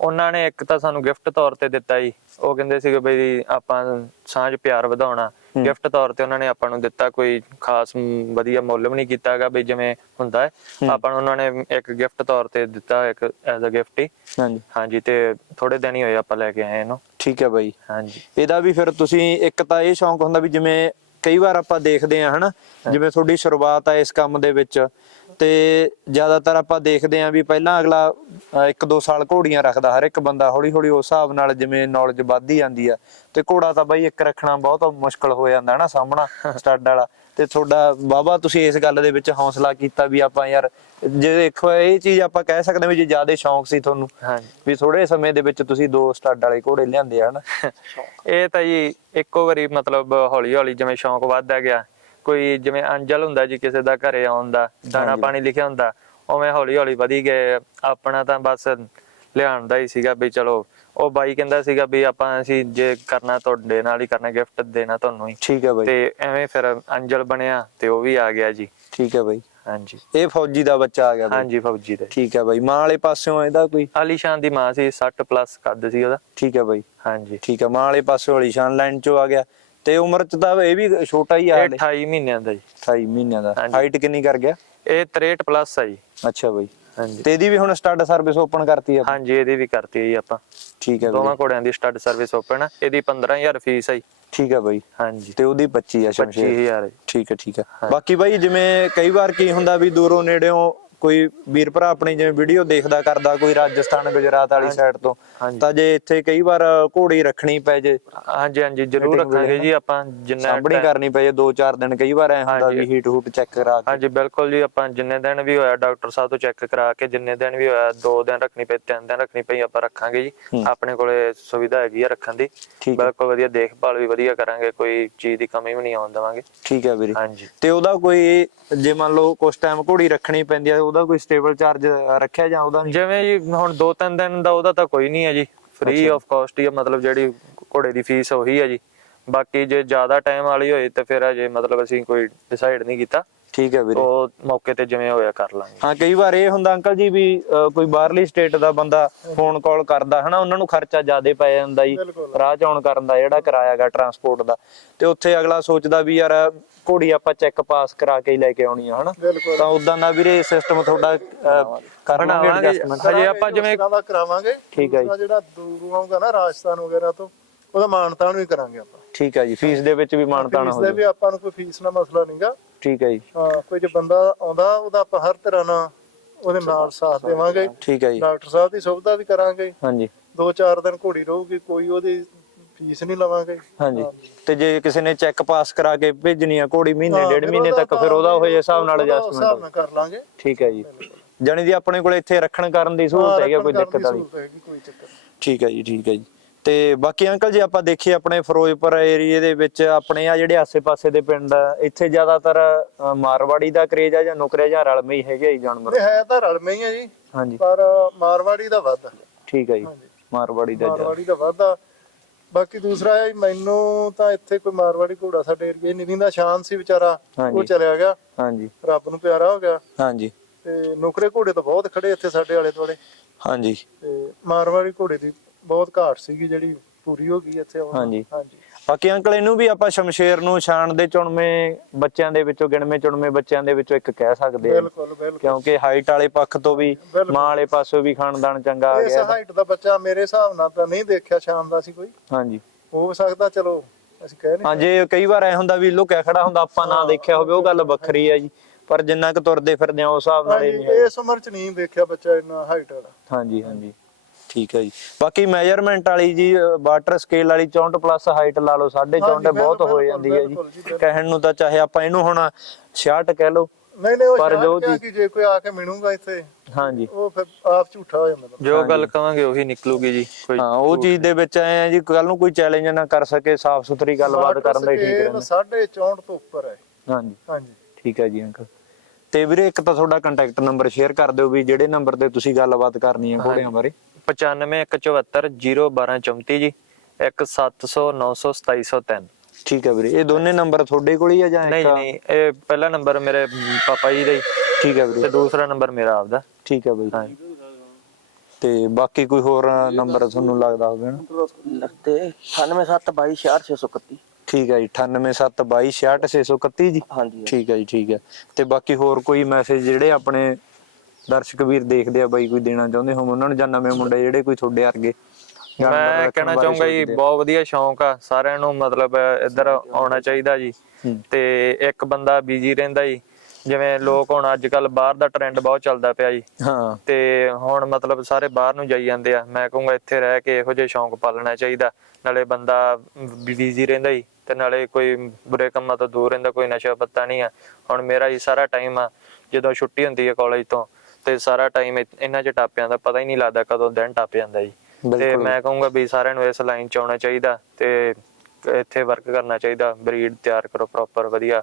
ਉਹਨਾਂ ਨੇ ਇੱਕ ਤਾਂ ਸਾਨੂੰ ਗਿਫਟ ਤੌਰ ਤੇ ਦਿੱਤਾ ਜੀ। ਉਹ ਕਹਿੰਦੇ ਸੀਗੇ ਬਈ ਆਪਾਂ ਸਾਂਝ ਪਿਆਰ ਵਧਾਉਣਾ। ਗਿਫਟ ਤੌਰ ਤੇ ਉਹਨਾਂ ਨੇ ਆਪਾਂ ਨੂੰ ਦਿੱਤਾ ਕੋਈ ਖਾਸ ਵਧੀਆ ਮੁੱਲ ਵੀ ਨਹੀਂ ਕੀਤਾਗਾ ਬਈ ਜਿਵੇਂ ਹੁੰਦਾ ਹੈ। ਆਪਾਂ ਨੂੰ ਉਹਨਾਂ ਨੇ ਇੱਕ ਗਿਫਟ ਤੌਰ ਤੇ ਦਿੱਤਾ ਇੱਕ ਐਜ਼ ਅ ਗਿਫਟ ਹੀ। ਹਾਂਜੀ। ਹਾਂਜੀ ਤੇ ਥੋੜੇ ਦਿਨ ਹੀ ਹੋਏ ਆਪਾਂ ਲੈ ਕੇ ਆਏ ਇਹਨੂੰ। ਠੀਕ ਹੈ ਬਾਈ। ਹਾਂਜੀ। ਇਹਦਾ ਵੀ ਫਿਰ ਤੁਸੀਂ ਇੱਕ ਤਾਂ ਇਹ ਸ਼ੌਂਕ ਹੁੰਦਾ ਵੀ ਜਿਵੇਂ ਕਈ ਵਾਰ ਆਪਾਂ ਦੇਖਦੇ ਆ ਹਨਾ? ਜਿਵੇਂ ਤੁਹਾਡੀ ਸ਼ੁਰੂਆਤ ਆ ਇਸ ਕੰਮ ਦੇ ਵਿੱਚ। ਤੇ ਜ਼ਿਆਦਾਤਰ ਆਪਾਂ ਦੇਖਦੇ ਆਂ ਵੀ ਪਹਿਲਾਂ ਅਗਲਾ ਅ, ਇੱਕ ਦੋ ਸਾਲ ਘੋੜੀਆਂ ਰੱਖਦਾ ਹਰ ਇੱਕ ਬੰਦਾ ਹੌਲੀ ਹੌਲੀ ਉਸ ਹਿਸਾਬ ਨਾਲ ਜਿਵੇਂ ਨੌਲੇਜ ਵੱਧਦੀ ਜਾਂਦੀ ਆ। ਤੇ ਘੋੜਾ ਤਾਂ ਬਾਈ ਇੱਕ ਰੱਖਣਾ ਬਹੁਤ ਮੁਸ਼ਕਲ ਹੋ ਜਾਂਦਾ ਹੈ ਨਾ ਸਾਹਮਣਾ ਸਟੱਡ ਵਾਲਾ। ਤੇ ਤੁਹਾਡਾ ਬਾਬਾ ਤੁਸੀਂ ਇਸ ਗੱਲ ਦੇ ਵਿੱਚ ਹੌਸਲਾ ਕੀਤਾ ਵੀ ਆਪਾਂ ਯਾਰ ਜੇ ਦੇਖੋ ਇਹ ਚੀਜ਼ ਆਪਾਂ ਕਹਿ ਸਕਦੇ ਹਾਂ ਵੀ ਜੇ ਜ਼ਿਆਦਾ ਸ਼ੌਂਕ ਸੀ ਤੁਹਾਨੂੰ ਵੀ ਥੋੜੇ ਸਮੇਂ ਦੇ ਵਿੱਚ ਤੁਸੀਂ ਦੋ ਸਟੱਡ ਵਾਲੇ ਘੋੜੇ ਲਿਆਂਦੇ ਹਨਾ? ਇਹ ਤਾਂ ਜੀ ਇੱਕੋ ਵਾਰੀ ਮਤਲਬ ਹੌਲੀ ਹੌਲੀ ਜਿਵੇਂ ਸ਼ੌਂਕ ਵੱਧਦਾ ਗਿਆ ਕੋਈ ਜਿਵੇਂ ਅੰਜਲ ਹੁੰਦਾ ਜੀ ਕਿਸੇ ਦਾ ਘਰੇ ਆਉਣ ਦਾ ਦਾਣਾ। ਪਾਣੀ ਲਿਖਿਆ ਹੁੰਦਾ ਉਵੇਂ ਹੌਲੀ ਹੌਲੀ ਵਧੀ ਗਏ ਆਪਣਾ ਤਾਂ ਬਸ ਲਿਆਉਣ ਦਾ ਹੀ ਸੀਗਾ ਵੀ ਚਲੋ ਉਹ ਬਾਈ ਕਹਿੰਦਾ ਸੀਗਾ ਵੀ ਆਪਾਂ ਅਸੀਂ ਜੇ ਕਰਨਾ ਤੁਹਾਡੇ ਨਾਲ ਹੀ ਕਰਨਾ ਗਿਫਟ ਦੇਣਾ ਤੁਹਾਨੂੰ ਹੀ। ਠੀਕ ਹੈ ਬਾਈ। ਤੇ ਐਵੇਂ ਫਿਰ ਅੰਜਲ ਬਣਿਆ ਤੇ ਉਹ ਵੀ ਆ ਗਿਆ ਜੀ। ਠੀਕ ਹੈ ਬਾਈ। ਹਾਂਜੀ। ਇਹ ਫੌਜੀ ਦਾ ਬੱਚਾ ਆ ਗਿਆ ਬਾਈ। ਹਾਂਜੀ ਫੌਜੀ ਦੇ। ਠੀਕ ਹੈ ਬਾਈ। ਮਾਂ ਵਾਲੇ ਪਾਸਿਓਂ ਇਹਦਾ ਕੋਈ? ਆਲੀਸ਼ਾਨ ਦੀ ਮਾਂ ਸੀ 60 ਪਲੱਸ ਕੱਦ ਸੀ ਉਹਦਾ। ਠੀਕ ਹੈ ਬਾਈ। ਹਾਂਜੀ। ਠੀਕ ਹੈ ਮਾਂ ਵਾਲੇ ਪਾਸਿਓਂ ਵਾਲੀ ਸ਼ਾਨ ਲਾਈਨ ਚੋਂ ਆ ਗਿਆ। ਤੇ ਉਮਰ ਚ ਤਾਂ ਇਹ ਵੀ ਛੋਟਾ ਹੀ ਆ ਇਹ ਹਾਲੇ। 28 ਮਹੀਨਿਆਂ ਦਾ ਜੀ। 28 ਮਹੀਨਿਆਂ ਦਾ। ਹਾਂਜੀ। ਹਾਈਟ ਕਿੰਨੀ ਕਰ ਗਿਆ? ਇਹ 63 ਪਲੱਸ ਆ ਜੀ। ਅੱਛਾ ਬਾਈ। ਹਾਂਜੀ। ਤੇ ਇਹਦੀ ਵੀ ਹੁਣ ਸਟੱਡ ਸਰਵਿਸ ਓਪਨ ਕਰਤੀ ਆ ਹਾਂਜੀ ਇਹਦੀ ਵੀ ਕਰਤੀ ਹੈ ਜੀ ਆਪਾਂ। ਠੀਕ ਹੈ ਦੋਵਾਂ ਬਾਈ ਘੋੜਿਆਂ ਦੀ ਸਟੱਡ ਸਰਵਿਸ ਓਪਨ ਇਹਦੀ 15000 ਫੀਸ ਹੈ ਜੀ। ਠੀਕ ਹੈ ਬਾਈ। ਹਾਂਜੀ। ਤੇ ਉਹਦੀ 25 ਆ ਸ਼ਮਸ਼ੇਰ। 25000 ਹੈ। ਠੀਕ ਹੈ ਠੀਕ ਹੈ ਬਾਕੀ ਬਾਈ ਜਿਵੇਂ ਕਈ ਵਾਰ ਕੀ ਹੁੰਦਾ ਵੀ ਦੂਰੋਂ ਨੇੜਿਓਂ ਕੋਈ ਵੀਰ ਭਰਾ ਆਪਣੀ ਜਿਵੇਂ ਵੀਡੀਓ ਦੇਖਦਾ ਕਰਦਾ ਕੋਈ ਰਾਜਸਥਾਨ ਗੁਜਰਾਤ ਵਾਲੀ ਸਾਈਡ ਤੋਂ। ਤਾਂ ਜੇ ਇੱਥੇ ਕਈ ਵਾਰ ਘੋੜੀ ਰੱਖਣੀ ਪੈ ਜੇ ਹਾਂਜੀ ਹਾਂਜੀ ਜ਼ਰੂਰ ਰੱਖਾਂਗੇ ਜੀ ਆਪਾਂ ਜਿੰਨਾ ਸਾਂਭਣੀ ਕਰਨੀ ਪੈ ਜੇ 2-4 ਦਿਨ ਕਈ ਵਾਰ ਐ ਹੁੰਦਾ। ਵੀ ਹੀਟ ਹੂਟ ਚੈੱਕ ਕਰਾ ਕੇ। ਹਾਂਜੀ ਬਿਲਕੁਲ ਜੀ ਆਪਾਂ ਜਿੰਨੇ ਦਿਨ ਵੀ ਹੋਇਆ ਡਾਕਟਰ ਸਾਹਿਬ ਤੋਂ ਚੈੱਕ ਕਰਾ ਕੇ ਜਿੰਨੇ ਦਿਨ ਵੀ ਹੋਇਆ 2 ਦਿਨ ਰੱਖਣੀ ਪਈ 3 ਦਿਨ ਰੱਖਣੀ ਪਈ ਆਪਾਂ ਰੱਖਾਂਗੇ ਜੀ। ਆਪਣੇ ਕੋਲੇ ਸੁਵਿਧਾ ਹੈਗੀ ਆ ਰੱਖਣ ਦੀ। ਬਿਲਕੁਲ ਵਧੀਆ ਦੇਖਭਾਲ ਵੀ ਵਧੀਆ ਕਰਾਂਗੇ ਕੋਈ ਚੀਜ਼ ਦੀ ਕਮੀ ਵੀ ਨਹੀਂ ਆਉਣ ਦੇਵਾਂਗੇ। ਠੀਕ ਹੈ ਵੀਰੇ। ਹਾਂਜੀ। ਤੇ ਉਹਦਾ ਕੋਈ ਜੇ ਮੰਨ ਲਓ ਕੁਝ ਟਾਈਮ ਘੋੜੀ ਰੱਖਣੀ ਪੈਂਦੀ ਆ ਉਹਦਾ ਕੋਈ ਸਟੇਬਲ ਚਾਰਜ ਰੱਖਿਆ ਜਾਂ ਉਹਦਾ ਨਹੀਂ? ਜਿਵੇਂ ਜੀ ਹੁਣ 2-3 ਦਿਨ ਦਾ ਉਹਦਾ ਤਾਂ ਕੋਈ ਨਹੀਂ ਹੈ ਜੀ। ਫ੍ਰੀ ਆਫ ਕਾਸਟ ਹੀ ਆ ਮਤਲਬ ਜਿਹੜੀ ਘੋੜੇ ਦੀ ਫੀਸ ਉਹੀ ਹੈ ਜੀ। ਬਾਕੀ ਜੇ ਜ਼ਿਆਦਾ ਟਾਈਮ ਵਾਲੀ ਹੋਏ ਤਾਂ ਫਿਰ ਅਜੇ ਮਤਲਬ ਅਸੀਂ ਕੋਈ ਡਿਸਾਈਡ ਨਹੀਂ ਕੀਤਾ। ਠੀਕ ਹੈ ਵੀਰੇ। ਉਹ ਮੌਕੇ ਤੇ ਜਿਵੇਂ ਹੋਇਆ ਕਰ ਲਾਂਗੇ। ਹਾਂ ਕਈ ਵਾਰ ਇਹ ਹੁੰਦਾ ਅੰਕਲ ਜੀ ਵੀ ਕੋਈ ਬਾਹਰਲੀ ਸਟੇਟ ਦਾ ਬੰਦਾ ਫੋਨ ਕਾਲ ਕਰਦਾ ਹਨਾ ਉਹਨਾਂ ਨੂੰ ਖਰਚਾ ਜ਼ਿਆਦਾ ਪੈ ਜਾਂਦਾ ਜੀ। ਰਾਹ ਚ ਆਉਣ ਕਰਨ ਦਾ ਜਿਹੜਾ ਕਿਰਾਇਆਗਾ ਟਰਾਂਸਪੋਰਟ ਦਾ। ਤੇ ਉੱਥੇ ਅਗਲਾ ਸੋਚਦਾ ਵੀ ਯਾਰ ਘੋੜੀ ਆਪਾਂ ਚੈੱਕ ਪਾਸ ਕਰਾ ਕੇ ਹੀ ਲੈ ਕੇ ਆਉਣੀ ਆ ਹਨਾ। ਬਿਲਕੁਲ। ਤਾਂ ਉਦਾਂ ਦਾ ਵੀਰੇ ਸਿਸਟਮ ਤੁਹਾਡਾ ਅ, ਕਰ ਲਾਂਗੇ ਬਣਾਵਾਂਗੇ। ਐਡਜਸਟਮੈਂਟ ਹਜੇ ਆਪਾਂ ਜਿਵੇਂ- ਉਸ ਤਰ੍ਹਾਂ ਦਾ ਕਰਾਵਾਂਗੇ। ਠੀਕ ਹੈ ਜੀ। ਦੂਸਰਾ ਜਿਹੜਾ ਦੂਰੋਂ ਆਊਗਾ ਨਾ ਰਾਜਸਥਾਨ ਵਗੈਰਾ ਤੋਂ ਉਹਦਾ ਮਾਨਤਾਨ ਵੀ ਕਰਾਂਗੇ ਆਪਾਂ। ਠੀਕ ਹੈ ਜੀ ਫੀਸ ਦੇ ਵਿੱਚ ਵੀ ਮਾਨਤਾਨ ਫੀਸ ਹੋ ਦੇ ਵੀ ਆਪਾਂ ਨੂੰ ਕੋਈ ਫੀਸ ਦਾ ਮਸਲਾ ਨਹੀਂਗਾ ਠੀਕ ਹੈ ਜੀ। ਹਾਂ ਕੋਈ ਜੇ ਬੰਦਾ ਆਉਂਦਾ ਉਹਦਾ ਆਪਾਂ ਹਰ ਤਰ੍ਹਾਂ ਨਾਲ ਉਹਦੇ ਨਾਲ ਸਾਥ ਦੇਵਾਂਗੇ। ਠੀਕ ਹੈ ਜੀ। ਡਾਕਟਰ ਸਾਹਿਬ ਦੀ ਸੁਵਿਧਾ ਵੀ ਕਰਾਂਗੇ। ਹਾਂਜੀ। ਦੋ ਚਾਰ ਦਿਨ ਘੋੜੀ ਰਹੂਗੀ ਕੋਈ ਉਹਦੀ ਫੀਸ ਨਹੀਂ ਲਵਾਂਗੇ। ਹਾਂਜੀ। ਤੇ ਜੇ ਕਿਸੇ ਨੇ ਚੈੱਕ ਪਾਸ ਕਰਾ ਕੇ ਭੇਜਣੀ ਆ ਘੋੜੀ ਮਹੀਨੇ ਡੇਢ ਮਹੀਨੇ ਤੱਕ ਫਿਰ ਉਹਦਾ ਉਹ ਹਿਸਾਬ ਨਾਲ ਐਡਜਸਟਮੈਂਟ ਕਰ ਲਾਂਗੇ। ਠੀਕ ਹੈ ਜੀ। ਜਾਣੀ ਦੀ ਆਪਣੇ ਕੋਲ ਇੱਥੇ ਰੱਖਣ ਕਰਨ ਦੀ ਸਹੂਲਤ ਹੈਗੀ ਕੋਈ ਦਿੱਕਤ ਵਾਲੀ। ਠੀਕ ਹੈ ਜੀ ਠੀਕ ਹੈ ਜੀ। ਤੇ ਬਾਕੀ ਅੰਕਲ ਜੇ ਆਪਾਂ ਦੇਖੀਏ ਆਪਣੇ ਫਿਰੋਜ਼ਪੁਰ ਏਰੀਏ ਦੇ ਵਿੱਚ ਆਪਣੇ ਆ ਜਿਹੜੇ ਆਸੇ-ਪਾਸੇ ਦੇ ਪਿੰਡ ਆ, ਇੱਥੇ ਜ਼ਿਆਦਾਤਰ ਅ, ਮਾਰਵਾੜੀ ਦਾ ਕਰੇਜ ਆ ਜਾਂ ਨੁਕਰੇ ਜਾਂ ਰਲਮੇ ਹੀ ਹੈਗੇ ਆ ਜੀ ਜਾਨਵਰ? ਇਹ ਹੈ ਤਾਂ ਰਲਵੇਂ ਹੀ ਆ ਜੀ ਹਾਂਜੀ। ਪਰ ਮਾਰਵਾੜੀ ਦਾ ਵੱਧ ਆ। ਠੀਕ ਹੈ ਜੀ ਮਾਰਵਾੜੀ ਦਾ ਜ਼ਿਆਦਾ। ਮਾਰਵਾੜੀ ਦਾ ਵੱਧ ਆ। ਬਾਕੀ ਦੂਸਰਾ ਹੈ ਮੈਨੂੰ ਤਾਂ ਇੱਥੇ ਕੋਈ ਮਾਰਵਾੜੀ ਘੋੜਾ ਸਾਡੇ ਏਰੀਏ ਨਹੀਂ ਦਿੰਦਾ ਸ਼ਾਨ ਸੀ ਵਿਚਾਰਾ ਹਾਂਜੀ। ਉਹ ਚਲਿਆ ਗਿਆ। ਹਾਂਜੀ। ਰੱਬ ਨੂੰ ਪਿਆਰਾ ਹੋ ਗਿਆ। ਹਾਂਜੀ। ਤੇ ਨੁਕਰੇ ਘੋੜੇ ਤਾਂ ਬਹੁਤ ਖੜੇ ਇੱਥੇ ਸਾਡੇ ਆਲੇ ਦੁਆਲੇ ਹਾਂਜੀ। ਤੇ ਮਾਰਵਾੜੀ ਘੋੜੇ ਦੀ ਬਹੁਤ ਘਾਟ ਸੀਗੀ ਜਿਹੜੀ ਪੂਰੀ ਹੋ ਗਈ ਇੱਥੇ ਹੁਣ ਹਾਂਜੀ। ਹਾਂਜੀ। ਬਾਕੀ ਅੰਕਲ ਇਹਨੂੰ ਵੀ ਆਪਾਂ ਸ਼ਮਸ਼ੇਰ ਨੂੰ ਸ਼ਾਨ ਦੇ ਚੁਣਵੇਂ ਬੱਚਿਆਂ ਦੇ ਵਿੱਚੋਂ ਗਿਣਵੇਂ ਚੁਣਵੇਂ ਬੱਚਿਆਂ ਦੇ ਵਿੱਚੋਂ ਇੱਕ ਕਹਿ ਸਕਦੇ ਆ। ਬਿਲਕੁਲ ਬਿਲਕੁਲ। ਕਿਉਂਕਿ ਹਾਈਟ ਵਾਲੇ ਪੱਖ ਤੋਂ ਵੀ ਬਿਲਕੁਲ। ਮਾਂ ਵਾਲੇ ਪਾਸੋਂ ਵੀ ਖਾਨਦਾਨ ਚੰਗਾ ਆ ਇਸ ਗਿਆ ਹਾਈਟ ਦਾ ਬੱਚਾ ਮੇਰੇ ਹਿਸਾਬ ਨਾਲ ਤਾਂ ਨਹੀਂ ਦੇਖਿਆ ਸ਼ਾਮ ਦਾ ਸੀ ਕੋਈ। ਹਾਂਜੀ। ਹੋ ਸਕਦਾ ਚਲੋ ਅਸੀਂ ਕਹਿ ਨਹੀਂ ਹਾਂ ਜੇ ਕਈ ਵਾਰ ਐ ਹੁੰਦਾ ਵੀ ਲੁਕਿਆ ਖੜਾ ਹੁੰਦਾ ਆਪਾਂ ਨਾ ਦੇਖਿਆ ਹੋਵੇ ਉਹ ਗੱਲ ਵੱਖਰੀ ਹੈ ਜੀ। ਪਰ ਜਿੰਨਾ ਕੁ ਤੁਰਦੇ ਫਿਰਦੇ ਆ ਉਸ ਹਿਸਾਬ ਨਾਲ ਇਹ ਹਾਂਜੀ ਨਹੀਂ ਹੈ। ਇਸ ਉਮਰ ਚ ਨਹੀਂ ਦੇਖਿਆ ਬੱਚਾ ਇੰਨਾ ਹਾਈਟ ਵਾਲਾ। ਹਾਂਜੀ ਹਾਂਜੀ। ਠੀਕ ਹੈ ਜੀ। ਬਾਕੀ ਮੈਜ਼ਰਮੈਂਟ ਵਾਲੀ ਜੀ ਵਾਟਰ ਸਕੇਲ ਵਾਲੀ 64 ਪਲੱਸ ਹਾਈਟ ਲਾ ਲਓ 64 ਹਾਂਜੀ, ਬਹੁਤ ਹੋ ਜਾਂਦੀ ਹੈ ਜੀ, ਜੀ। ਕਹਿਣ ਨੂੰ ਤਾਂ ਚਾਹੇ ਆਪਾਂ ਇਹਨੂੰ ਹੁਣ 66 ਕਹਿ ਲਓ ਨਹੀਂ ਨਹੀਂ ਪਰ ਜੋ ਕਿ ਜੇ ਕੋਈ ਆ ਕੇ ਮਿਲੂਗਾ ਇੱਥੇ ਹਾਂਜੀ। ਉਹ ਫਿਰ ਆਪ ਝੂਠਾ ਹੋ ਜਾਂਦਾ ਜੋ ਗੱਲ ਕਵਾਂਗੇ ਉਹੀ ਨਿਕਲੂਗੀ ਜੀ ਕੋਈ ਹਾਂ ਉਹ ਚੀਜ਼ ਦੇ ਵਿੱਚ ਐ ਜੀ ਕੱਲ ਨੂੰ ਕੋਈ ਚੈਲੰਜ ਨਾ ਕਰ ਸਕੇ ਸਾਫ਼ ਸੁਥਰੀ ਗੱਲਬਾਤ ਕਰਨ ਦਾ ਠੀਕ ਰਹਿੰਦਾ। 64 ਤੋਂ ਉੱਪਰ ਹੈ। ਹਾਂਜੀ। ਹਾਂਜੀ। ਠੀਕ ਹੈ ਜੀ ਅੰਕਲ ਤੇ ਵੀਰੇ ਇੱਕ ਤਾਂ ਤੁਹਾਡਾ ਕੰਟੈਕਟ ਨੰਬਰ ਸ਼ੇਅਰ ਕਰ ਦਿਓ ਵੀ ਜਿਹੜੇ ਨੰਬਰ ਤੇ ਤੁਸੀਂ ਗੱਲਬਾਤ ਕਰਨੀ ਹੈ ਘੋੜਿਆਂ ਬਾਰੇ। 9517401234 ਜੀ 17092703 ਠੀਕ ਹੈ ਵੀਰੇ ਇਹ ਦੋਨੇ ਨੰਬਰ ਤੁਹਾਡੇ ਕੋਲ ਹੀ ਆ ਜਾਂ ਨਹੀਂ ਇੱਕ ਨਹੀਂ ਇਹ ਪਹਿਲਾ ਨੰਬਰ ਮੇਰੇ ਪਾਪਾ ਜੀ ਦਾ ਜੀ ਠੀਕ ਹੈ ਤੇ ਵੀਰੇ ਦੂਸਰਾ ਨੰਬਰ ਮੇਰਾ ਆਪਦਾ। ਠੀਕ ਹੈ ਬਈ ਹਾਂ ਤੇ ਬਾਕੀ ਕੋਈ ਹੋਰ ਨੰਬਰ ਤੁਹਾਨੂੰ ਲੱਗਦਾ ਹੋਵੇ ਨਾ? ਲੱਗਦੇ 9772264631 ਠੀਕ ਹੈ ਜੀ 9872266631 ਜੀ? ਹਾਂਜੀ। ਠੀਕ ਹੈ ਜੀ ਠੀਕ ਹੈ। ਤੇ ਬਾਕੀ ਹੋਰ ਕੋਈ ਮੈਸੇਜ ਜਿਹੜੇ ਆਪਣੇ ਦਰਸ਼ਕ ਵੀਰ ਦੇਖਦੇ ਆ ਬਾਈ ਕੋਈ ਦੇਣਾ ਚਾਹੁੰਦੇ ਹੋ ਉਹਨਾਂ ਨੂੰ ਜਾਂ ਨਵੇਂ ਮੁੰਡੇ ਜਿਹੜੇ ਕੋਈ ਤੁਹਾਡੇ ਵਰਗੇ। ਮੈਂ ਕਹਿਣਾ ਚਾਹੂੰਗਾ ਜੀ। ਬਹੁਤ ਵਧੀਆ ਸ਼ੌਂਕ ਆ ਸਾਰਿਆਂ ਨੂੰ ਮਤਲਬ ਇੱਧਰ ਆਉਣਾ ਚਾਹੀਦਾ ਜੀ। ਤੇ ਇੱਕ ਬੰਦਾ ਬਿਜ਼ੀ ਰਹਿੰਦਾ ਜੀ ਜਿਵੇਂ ਲੋਕ ਹੁਣ ਅੱਜ ਕੱਲ ਬਾਹਰ ਦਾ ਟ੍ਰੈਂਡ ਬਹੁਤ ਚੱਲਦਾ ਪਿਆ ਜੀ। ਹਾਂ। ਤੇ ਹੁਣ ਮਤਲਬ ਸਾਰੇ ਬਾਹਰ ਨੂੰ ਜਾਈ ਜਾਂਦੇ ਆ ਮੈਂ ਕਹੂੰਗਾ ਇੱਥੇ ਰਹਿ ਕੇ ਇਹੋ ਜਿਹੇ ਸ਼ੌਂਕ ਪਾਲਣਾ ਚਾਹੀਦਾ। ਨਾਲੇ ਬੰਦਾ ਬਿਜ਼ੀ ਰਹਿੰਦਾ ਹੀ ਤੇ ਨਾਲੇ ਕੋਈ ਬੁਰੇ ਕੰਮਾਂ ਤੋਂ ਦੂਰ ਰਹਿੰਦਾ ਕੋਈ ਨਸ਼ਾ ਪੱਤਾ ਨਹੀਂ ਆ। ਹੁਣ ਮੇਰਾ ਹੀ ਸਾਰਾ ਟਾਈਮ ਆ ਜਦੋਂ ਛੁੱਟੀ ਹੁੰਦੀ ਹੈ ਕਾਲਜ ਤੋਂ ਤੇ ਸਾਰਾ ਟਾਈਮ ਇਹਨਾਂ 'ਚ ਟੱਪ ਜਾਂਦਾ ਪਤਾ ਹੀ ਨਹੀਂ ਲੱਗਦਾ ਕਦੋਂ ਦਿਨ ਟੱਪ ਜਾਂਦਾ ਜੀ। ਤੇ। ਮੈਂ ਕਹੂੰਗਾ ਵੀ ਸਾਰਿਆਂ ਨੂੰ ਇਸ ਲਾਈਨ 'ਚ ਆਉਣਾ ਚਾਹੀਦਾ ਤੇ ਇੱਥੇ ਵਰਕ ਕਰਨਾ ਚਾਹੀਦਾ ਬਰੀਡ ਤਿਆਰ ਕਰੋ ਪ੍ਰੋਪਰ ਵਧੀਆ।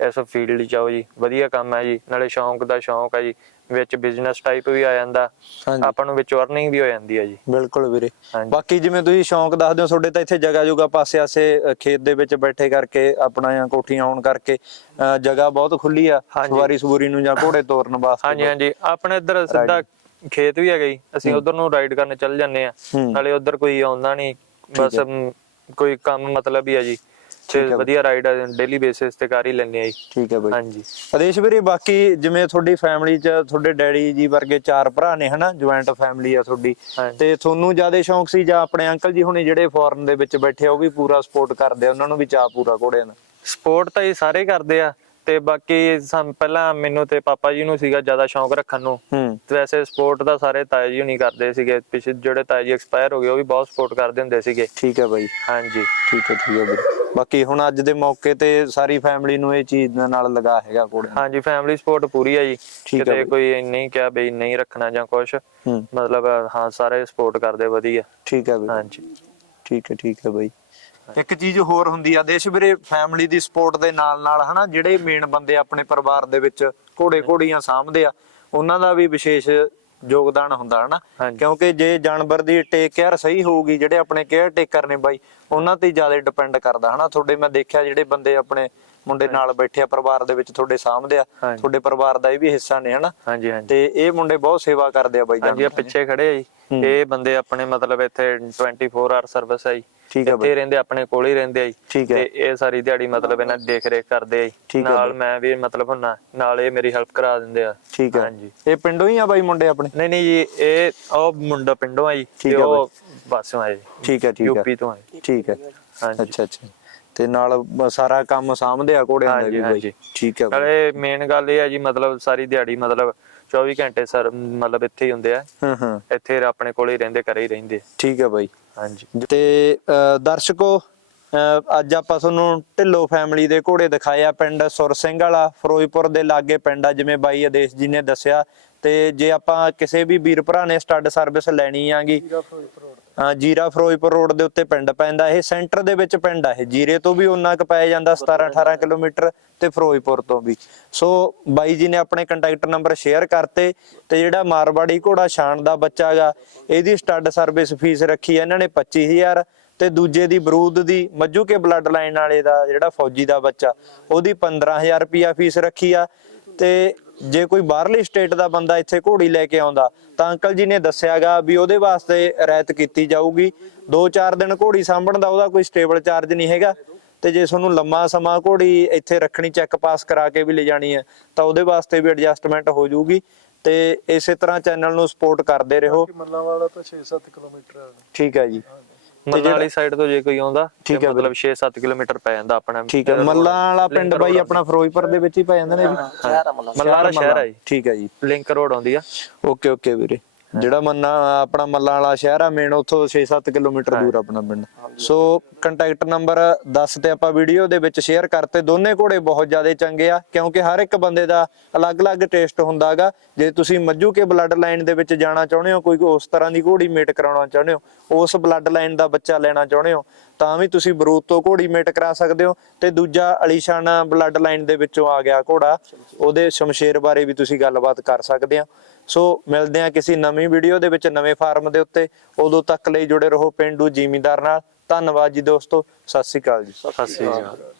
ਇਸ ਫੀਲਡ 'ਚ ਆਓ ਜੀ ਵਧੀਆ ਕੰਮ ਹੈ ਜੀ। ਨਾਲੇ ਸ਼ੌਂਕ ਦਾ ਸ਼ੌਂਕ ਹੈ ਜੀ। ਵਿੱਚ ਬਿਜ਼ਨਸ ਟਾਈਪ ਵੀ ਆ ਜਾਂਦਾ ਹਾਂਜੀ। ਆਪਾਂ ਨੂੰ ਵਿੱਚ ਅਰਨਿੰਗ ਵੀ ਹੋ ਜਾਂਦੀ ਹੈ ਜੀ। ਬਿਲਕੁਲ ਵੀਰੇ। ਹਾਂਜੀ। ਬਾਕੀ ਜਿਵੇਂ ਤੁਸੀਂ ਸ਼ੌਂਕ ਦੱਸਦੇ ਹੋ ਤੁਹਾਡੇ ਤਾਂ ਇੱਥੇ ਜਗ੍ਹਾ ਜੁਗਾ ਪਾਸੇ ਆਸੇ ਅ, ਖੇਤ ਦੇ ਵਿੱਚ ਬੈਠੇ ਕਰਕੇ ਆਪਣਾ ਜਾਂ ਕੋਠੀਆਂ ਹੋਣ ਕਰਕੇ ਅ, ਜਗ੍ਹਾ ਬਹੁਤ ਖੁੱਲੀ ਆ ਹਾਂਜੀ। ਸਵਾਰੀ ਸਬੂਰੀ ਨੂੰ ਜਾਂ ਘੋੜੇ ਤੋਰਨ ਵਾਸਤੇ ਹਾਂਜੀ ਹਾਂਜੀ। ਆਪਣੇ ਇੱਧਰ ਸਿੱਧਾ ਖੇਤ ਵੀ ਹੈਗਾ ਜੀ। ਅਸੀਂ ਉਧਰ ਨੂੰ ਰਾਈਡ ਕਰਨ ਚੱਲ ਜੰਨੇ ਆ ਹੂੰ। ਨਾਲੇ ਉਧਰ ਕੋਈ ਆਉਂਦਾ ਨਹੀਂ। ਬਸ ਮ, ਕੋਈ ਕੰਮ ਮਤਲਬ ਹੀ ਆ ਜੀ। ਤੇ ਠੀਕ ਹੈ। ਵਧੀਆ ਰਾਈਡ ਡੇਲੀ ਬੇਸਿਸ ਤੇ ਕਰ ਹੀ ਲੈਂਦੇ ਆ ਜੀ। ਠੀਕ ਹੈ ਬਾਈ। ਹਾਂਜੀ। ਆਦੇਸ਼ ਵੀਰੇ ਬਾਕੀ ਜਿਵੇਂ ਤੁਹਾਡੀ ਫੈਮਿਲੀ ਚ ਤੁਹਾਡੇ ਡੈਡੀ ਜੀ ਵਰਗੇ ਚਾਰ ਭਰਾ ਨੇ ਹਨਾ? ਜੁਆਇੰਟ ਫੈਮਿਲੀ ਆ ਤੁਹਾਡੀ। ਹਾਂਜੀ। ਤੇ ਤੁਹਾਨੂੰ ਜ਼ਿਆਦਾ ਸ਼ੌਂਕ ਸੀ ਜਾਂ ਆਪਣੇ ਅੰਕਲ ਜੀ ਹੁਣੇ ਜਿਹੜੇ ਫੋਰਨ ਦੇ ਵਿੱਚ ਬੈਠੇ ਆ ਉਹ ਵੀ ਪੂਰਾ ਸਪੋਰਟ ਕਰਦੇ ਆ? ਉਹਨਾਂ ਨੂੰ ਵੀ ਚਾਹ ਪੂਰਾ ਘੋੜਿਆਂ ਦਾ? ਸਪੋਰਟ ਤਾਂ ਇਹ ਸਾਰੇ ਕਰਦੇ ਆ। ਤੇ ਬਾਕੀ ਸਮ ਪਹਿਲਾਂ ਮੈਨੂੰ ਤੇ ਪਾਪਾ ਜੀ ਨੂੰ ਸੀਗਾ ਜ਼ਿਆਦਾ ਸ਼ੌਂਕ ਰੱਖਣ ਨੂੰ। ਹੂੰ। ਤੇ ਵੈਸੇ ਸਪੋਰਟ ਤਾਂ ਸਾਰੇ ਤਾਏ ਜੀ ਨਹੀਂ ਕਰਦੇ ਸੀਗੇ। ਪਿਛੇ ਜਿਹੜੇ ਤਾਏ ਜੀ ਐਕਸਪਾਇਰ ਹੋ ਗਏ ਉਹ ਵੀ ਬਹੁਤ ਸਪੋਰਟ ਕਰਦੇ ਹੁੰਦੇ ਸੀਗੇ। ਠੀਕ ਹੈ ਬਾਈ। ਹਾਂਜੀ। ਠੀਕ ਹੈ ਠੀਕ ਹੈ ਵੀਰੇ ਬਾਕੀ ਹੁਣ ਅੱਜ ਦੇ ਮੌਕੇ ਤੇ ਸਾਰੀ ਫੈਮਿਲੀ ਨੂੰ ਇਹ ਚੀਜ਼ ਦੇ ਨਾਲ ਲਗਾ ਹੈਗਾ ਦਾ। ਹਾਂਜੀ ਫੈਮਿਲੀ ਸਪੋਰਟ ਪੂਰੀ ਹੈ ਜੀ। ਠੀਕ ਹੈ ਕਿਤੇ ਬਈ। ਕੋਈ ਨਹੀਂ ਕਿਹਾ ਬਈ ਨਹੀਂ ਰੱਖਣਾ ਜਾਂ ਕੁਝ ਹੂੰ। ਮਤਲਬ ਹਾਂ ਸਾਰੇ ਸਪੋਰਟ ਕਰਦੇ ਵਧੀਆ। ਠੀਕ ਹੈ ਵੀਰੇ ਹਾਂਜੀ। ਠੀਕ ਹੈ ਠੀਕ ਹੈ ਬਾਈ। ਇੱਕ ਚੀਜ਼ ਹੋਰ ਹੁੰਦੀ ਆ ਦੇਸ਼ ਵੀਰੇ ਫੈਮਿਲੀ ਦੀ ਸਪੋਰਟ ਦੇ ਨਾਲ ਨਾਲ ਹਨਾ ਜਿਹੜੇ ਮੇਨ ਬੰਦੇ ਆਪਣੇ ਪਰਿਵਾਰ ਦੇ ਵਿੱਚ ਘੋੜੇ ਘੋੜੀਆਂ ਸਾਂਭਦੇ ਆ ਉਹਨਾਂ ਦਾ ਵੀ ਵਿਸ਼ੇਸ਼ ਯੋਗਦਾਨ ਹੁੰਦਾ ਹਨਾ। ਹਾਂਜੀ। ਕਿਉਂਕਿ ਜੇ ਜਾਨਵਰ ਦੀ ਟੇਕ ਕੇਅਰ ਸਹੀ ਹੋਊਗੀ ਜਿਹੜੇ ਆਪਣੇ ਕੇਅਰ ਟੇਕਰ ਨੇ ਬਾਈ ਉਹਨਾਂ ਤੇ ਜ਼ਿਆਦਾ ਡਿਪੈਂਡ ਕਰਦਾ ਹਨਾ। ਤੁਹਾਡੇ ਮੈਂ ਦੇਖਿਆ ਜਿਹੜੇ ਬੰਦੇ ਆਪਣੇ ਮੁੰਡੇ ਨਾਲ ਬੈਠੇ ਆ ਪਰਿਵਾਰ ਦੇ ਵਿੱਚ ਤੁਹਾਡੇ ਸਾਂਭਦੇ ਆ ਹਾਂਜੀ। ਤੁਹਾਡੇ ਪਰਿਵਾਰ ਦਾ ਇਹ ਵੀ ਹਿੱਸਾ ਨੇ ਹਨਾ? ਹਾਂਜੀ ਹਾਂਜੀ। ਤੇ ਇਹ ਮੁੰਡੇ ਬਹੁਤ ਸੇਵਾ ਕਰਦੇ ਆ ਬਾਈ ਹਾਂਜੀ ਆ ਜਾਨਵਰਾਂ ਦੀ। ਪਿੱਛੇ ਖੜੇ ਆ ਜੀ। ਇਹ ਬੰਦੇ ਆਪਣੇ ਮਤਲਬ ਇੱਥੇ 24 ਆਵਰ ਸਰਵਿਸ ਹੈ ਜੀ। ਠੀਕ ਹੈ ਇੱਥੇ। ਰਹਿੰਦੇ ਆਪਣੇ ਕੋਲ ਹੀ ਰਹਿੰਦੇ ਆ ਜੀ। ਤੇ ਇਹ ਸਾਰੀ ਦਿਹਾੜੀ ਮਤਲਬ ਇਹਨਾਂ ਦੀ ਦੇਖ ਰੇਖ ਕਰਦੇ ਆ ਨਾਲ। ਮੈਂ ਵੀ ਮਤਲਬ ਹੁੰਨਾ ਨਾਲ ਇਹ ਮੇਰੀ ਹੈਲਪ ਕਰਾ ਦਿੰਦੇ ਆ। ਠੀਕ ਹੈ ਹਾਂਜੀ। ਇਹ ਪਿੰਡੋਂ ਹੀ ਆ ਬਾਈ ਮੁੰਡੇ ਆਪਣੇ? ਨਹੀਂ ਨਹੀਂ ਜੀ ਇਹ ਉਹ ਮੁੰਡਾ ਪਿੰਡੋਂ ਆ ਜੀ ਠੀਕ ਹੈ ਉਹ ਬੱਸੋਂ ਆਏ ਜੀ। ਠੀਕ ਹੈ ਠੀਕ ਹੈ ਯੂਪੀ ਤੋਂ ਆਏ। ਠੀਕ ਹੈ ਹਾਂਜੀ। ਅੱਛਾ ਅੱਛਾ। ਤੇ ਨਾਲ ਸਾਰਾ ਕੰਮ ਸਾਂਭਦੇ ਆ ਘੋੜਿਆਂ ਦਾ ਵੀ ਬਾਈ। ਠੀਕ ਹੈ। ਨਾਲੇ ਮੇਨ ਗੱਲ ਇਹ ਆ ਜੀ ਮਤਲਬ ਸਾਰੀ ਦਿਹਾੜੀ ਮਤਲਬ 24 ਘੰਟੇ ਸਰ ਮਤਲਬ ਇੱਥੇ ਹੀ ਹੁੰਦੇ ਆ। ਹਾਂ ਹਾਂ। ਇੱਥੇ ਆਪਣੇ ਕੋਲ ਹੀ ਰਹਿੰਦੇ ਘਰੇ ਹੀ ਰਹਿੰਦੇ। ਠੀਕ ਹੈ ਬਾਈ। ਹਾਂਜੀ। ਤੇ ਦਰਸ਼ਕੋ ਅੱਜ ਆਪਾਂ ਤੁਹਾਨੂੰ ਢਿੱਲੋ ਫੈਮਿਲੀ ਦੇ ਘੋੜੇ ਦਿਖਾਏ ਆ ਪਿੰਡ ਸੁਰ ਸਿੰਘ ਵਾਲਾ ਫਿਰੋਜ਼ਪੁਰ ਦੇ ਲਾਗੇ ਪਿੰਡ ਆ ਜਿਵੇਂ ਬਾਈ ਆਦੇਸ਼ ਜੀ ਨੇ ਦੱਸਿਆ। ਤੇ ਜੇ ਆਪਾਂ ਕਿਸੇ ਵੀ ਵੀਰ ਭਰਾ ਨੇ ਸਟੱਡ ਸਰਵਿਸ ਲੈਣੀ ਆਗੀ ਜੀਰਾ ਫਿਰੋਜ਼ਪੁਰ ਰੋਡ ਦੇ ਉੱਤੇ ਪਿੰਡ ਪੈਂਦਾ ਇਹ, ਸੈਂਟਰ ਦੇ ਵਿੱਚ ਪਿੰਡ ਆ ਇਹ। ਜੀਰੇ ਤੋਂ ਵੀ ਉਨਾ ਕੁ ਪੈ ਜਾਂਦਾ 17 18 ਕਿਲੋਮੀਟਰ ਤੇ ਫਿਰੋਜ਼ਪੁਰ ਤੋਂ ਵੀ। ਸੋ ਬਾਈ ਜੀ ਨੇ ਆਪਣੇ ਕੰਟੈਕਟ ਨੰਬਰ ਸ਼ੇਅਰ ਕਰਤੇ ਤੇ ਜਿਹੜਾ ਮਾਰਵਾੜੀ ਘੋੜਾ ਸ਼ਾਨ ਦਾ ਬੱਚਾ ਹੈਗਾ ਇਹਦੀ ਸਟੱਡ ਸਰਵਿਸ ਫੀਸ ਰੱਖੀ ਹੈ ਇਹਨਾਂ ਨੇ 25000 ਤੇ ਦੂਜੇ ਦੀ ਬਰੂਦ ਦੀ ਮੱਜੂ ਕੇ ਬਲੱਡ ਲਾਈਨ ਵਾਲੇ ਦਾ ਜਿਹੜਾ ਫੌਜੀ ਦਾ ਬੱਚਾ, ਉਹਦੀ 15000 ਰੁਪਿਆ ਫੀਸ ਰੱਖੀ ਆ। ਤੇ ਜੇ ਕੋਈ ਬਾਹਰਲੀ ਸਟੇਟ ਦਾ ਬੰਦਾ ਇੱਥੇ ਘੋੜੀ ਲੈ ਕੇ ਆਉਂਦਾ ਤਾਂ ਅੰਕਲ ਜੀ ਨੇ ਦੱਸਿਆਗਾ ਵੀ ਉਹਦੇ ਵਾਸਤੇ ਰਿਆਇਤ ਕੀਤੀ ਜਾਊਗੀ। 2-4 ਦਿਨ ਘੋੜੀ ਸਾਂਭਣ ਦਾ ਉਹਦਾ ਕੋਈ ਸਟੇਬਲ ਚਾਰਜ ਨਹੀਂ ਹੈਗਾ। ਤੇ ਜੇ ਤੁਹਾਨੂੰ ਲੰਮਾ ਸਮਾਂ ਘੋੜੀ ਇੱਥੇ ਰੱਖਣੀ ਚੈੱਕ ਪਾਸ ਕਰਾ ਕੇ ਵੀ ਲੈ ਜਾਣੀ ਹੈ ਤਾਂ ਉਹਦੇ ਵਾਸਤੇ ਵੀ ਐਡਜਸਟਮੈਂਟ ਹੋ ਜਾਊਗੀ। ਤੇ ਇਸੇ ਤਰ੍ਹਾਂ ਚੈਨਲ ਨੂੰ ਸਪੋਰਟ ਕਰਦੇ ਰਹੋ। ਮੱਲਾਂ ਵਾਲਾ ਤਾਂ 6-7 ਕਿਲੋਮੀਟਰ ਠੀਕ ਹੈ ਜੀ। ਮੱਲਾ ਵਾਲੀ ਸਾਈਡ ਤੋਂ ਜੇ ਕੋਈ ਆਉਂਦਾ ਠੀਕ ਤੇ ਮਤਲਬ 6-7 ਕਿਲੋਮੀਟਰ ਪੈ ਜਾਂਦਾ ਆਪਣਾ ਠੀਕ ਹੈ ਮੱਲਾਂ ਵਾਲਾ ਪਿੰਡ ਬਾਈ ਆਪਣਾ ਫਿਰੋਜ਼ਪੁਰ ਦੇ ਵਿੱਚ ਹੀ ਪੈ ਜਾਂਦਾ ਨੇ ਵੀ। ਸ਼ਹਿਰ ਆ ਮਤਲਬ ਮੱਲਾ ਵਾਲਾ ਸ਼ਹਿਰ ਹੈ ਜੀ। ਠੀਕ ਹੈ ਜੀ। ਲਿੰਕ ਰੋਡ ਆਉਂਦੀ ਆ। ਓਕੇ ਓਕੇ ਵੀਰੇ। ਜਿਹੜਾ ਮੰਨਾ ਆਪਣਾ ਮੱਲਾਂ ਵਾਲਾ ਸ਼ਹਿਰ ਆ ਮੇਨ ਉੱਥੋਂ 6-7 ਕਿਲੋਮੀਟਰ ਦੂਰ ਆਪਣਾ ਪਿੰਡ। ਸੋ ਕੰਟੈਕਟ ਨੰਬਰ 10 ਤੇ ਆਪਾਂ ਵੀਡੀਓ ਦੇ ਵਿੱਚ ਸ਼ੇਅਰ ਕਰਤੇ। ਦੋਨੇ ਘੋੜੇ ਬਹੁਤ ਜ਼ਿਆਦਾ ਚੰਗੇ ਆ ਕਿਉਂਕਿ ਹਰ ਇੱਕ ਬੰਦੇ ਦਾ ਅਲੱਗ-ਅਲੱਗ ਟੇਸਟ ਹੁੰਦਾਗਾ ਜੇ ਤੁਸੀਂ ਮੱਜੂ ਕੇ ਬਲੱਡ ਲਾਈਨ ਦੇ ਵਿੱਚ ਜਾਣਾ ਚਾਹੁੰਦੇ ਹੋ ਕੋਈ ਉਸ ਤਰ੍ਹਾਂ ਦੀ ਘੋੜੀ ਮੇਟ ਕਰਾਉਣਾ ਚਾਹੁੰਦੇ ਹੋ ਉਸ ਬਲੱਡ ਲਾਈਨ ਦਾ ਬੱਚਾ ਲੈਣਾ ਚਾਹੁੰਦੇ ਹੋ ਤਾਂ ਵੀ ਤੁਸੀਂ ਬਰੂਦ ਤੋਂ ਘੋੜੀ ਮੇਟ ਕਰਾ ਸਕਦੇ ਹੋ। ਤੇ ਦੂਜਾ ਅਲੀਸ਼ਾਨ ਬਲੱਡ ਲਾਈਨ ਦੇ ਵਿੱਚੋਂ ਆ ਗਿਆ ਘੋੜਾ। ਉਹਦੇ ਸ਼ਮਸ਼ੇਰ ਬਾਰੇ ਵੀ ਤੁਸੀਂ ਗੱਲਬਾਤ ਕਰ ਸਕਦੇ ਆ। ਸੋ ਮਿਲਦੇ ਹਾਂ ਕਿਸੇ ਨਵੀਂ ਵੀਡੀਓ ਦੇ ਵਿੱਚ ਨਵੇਂ ਫਾਰਮ ਦੇ ਉੱਤੇ। ਉਦੋਂ ਤੱਕ ਲਈ ਜੁੜੇ ਰਹੋ ਪਿੰਡੂ ਜ਼ਿਮੀਂਦਾਰ ਨਾਲ। ਧੰਨਵਾਦ ਜੀ ਦੋਸਤੋ। ਸਤਿ ਸ਼੍ਰੀ ਅਕਾਲ ਜੀ। ਸਤਿ ਸ੍ਰੀ ਅਕਾਲ।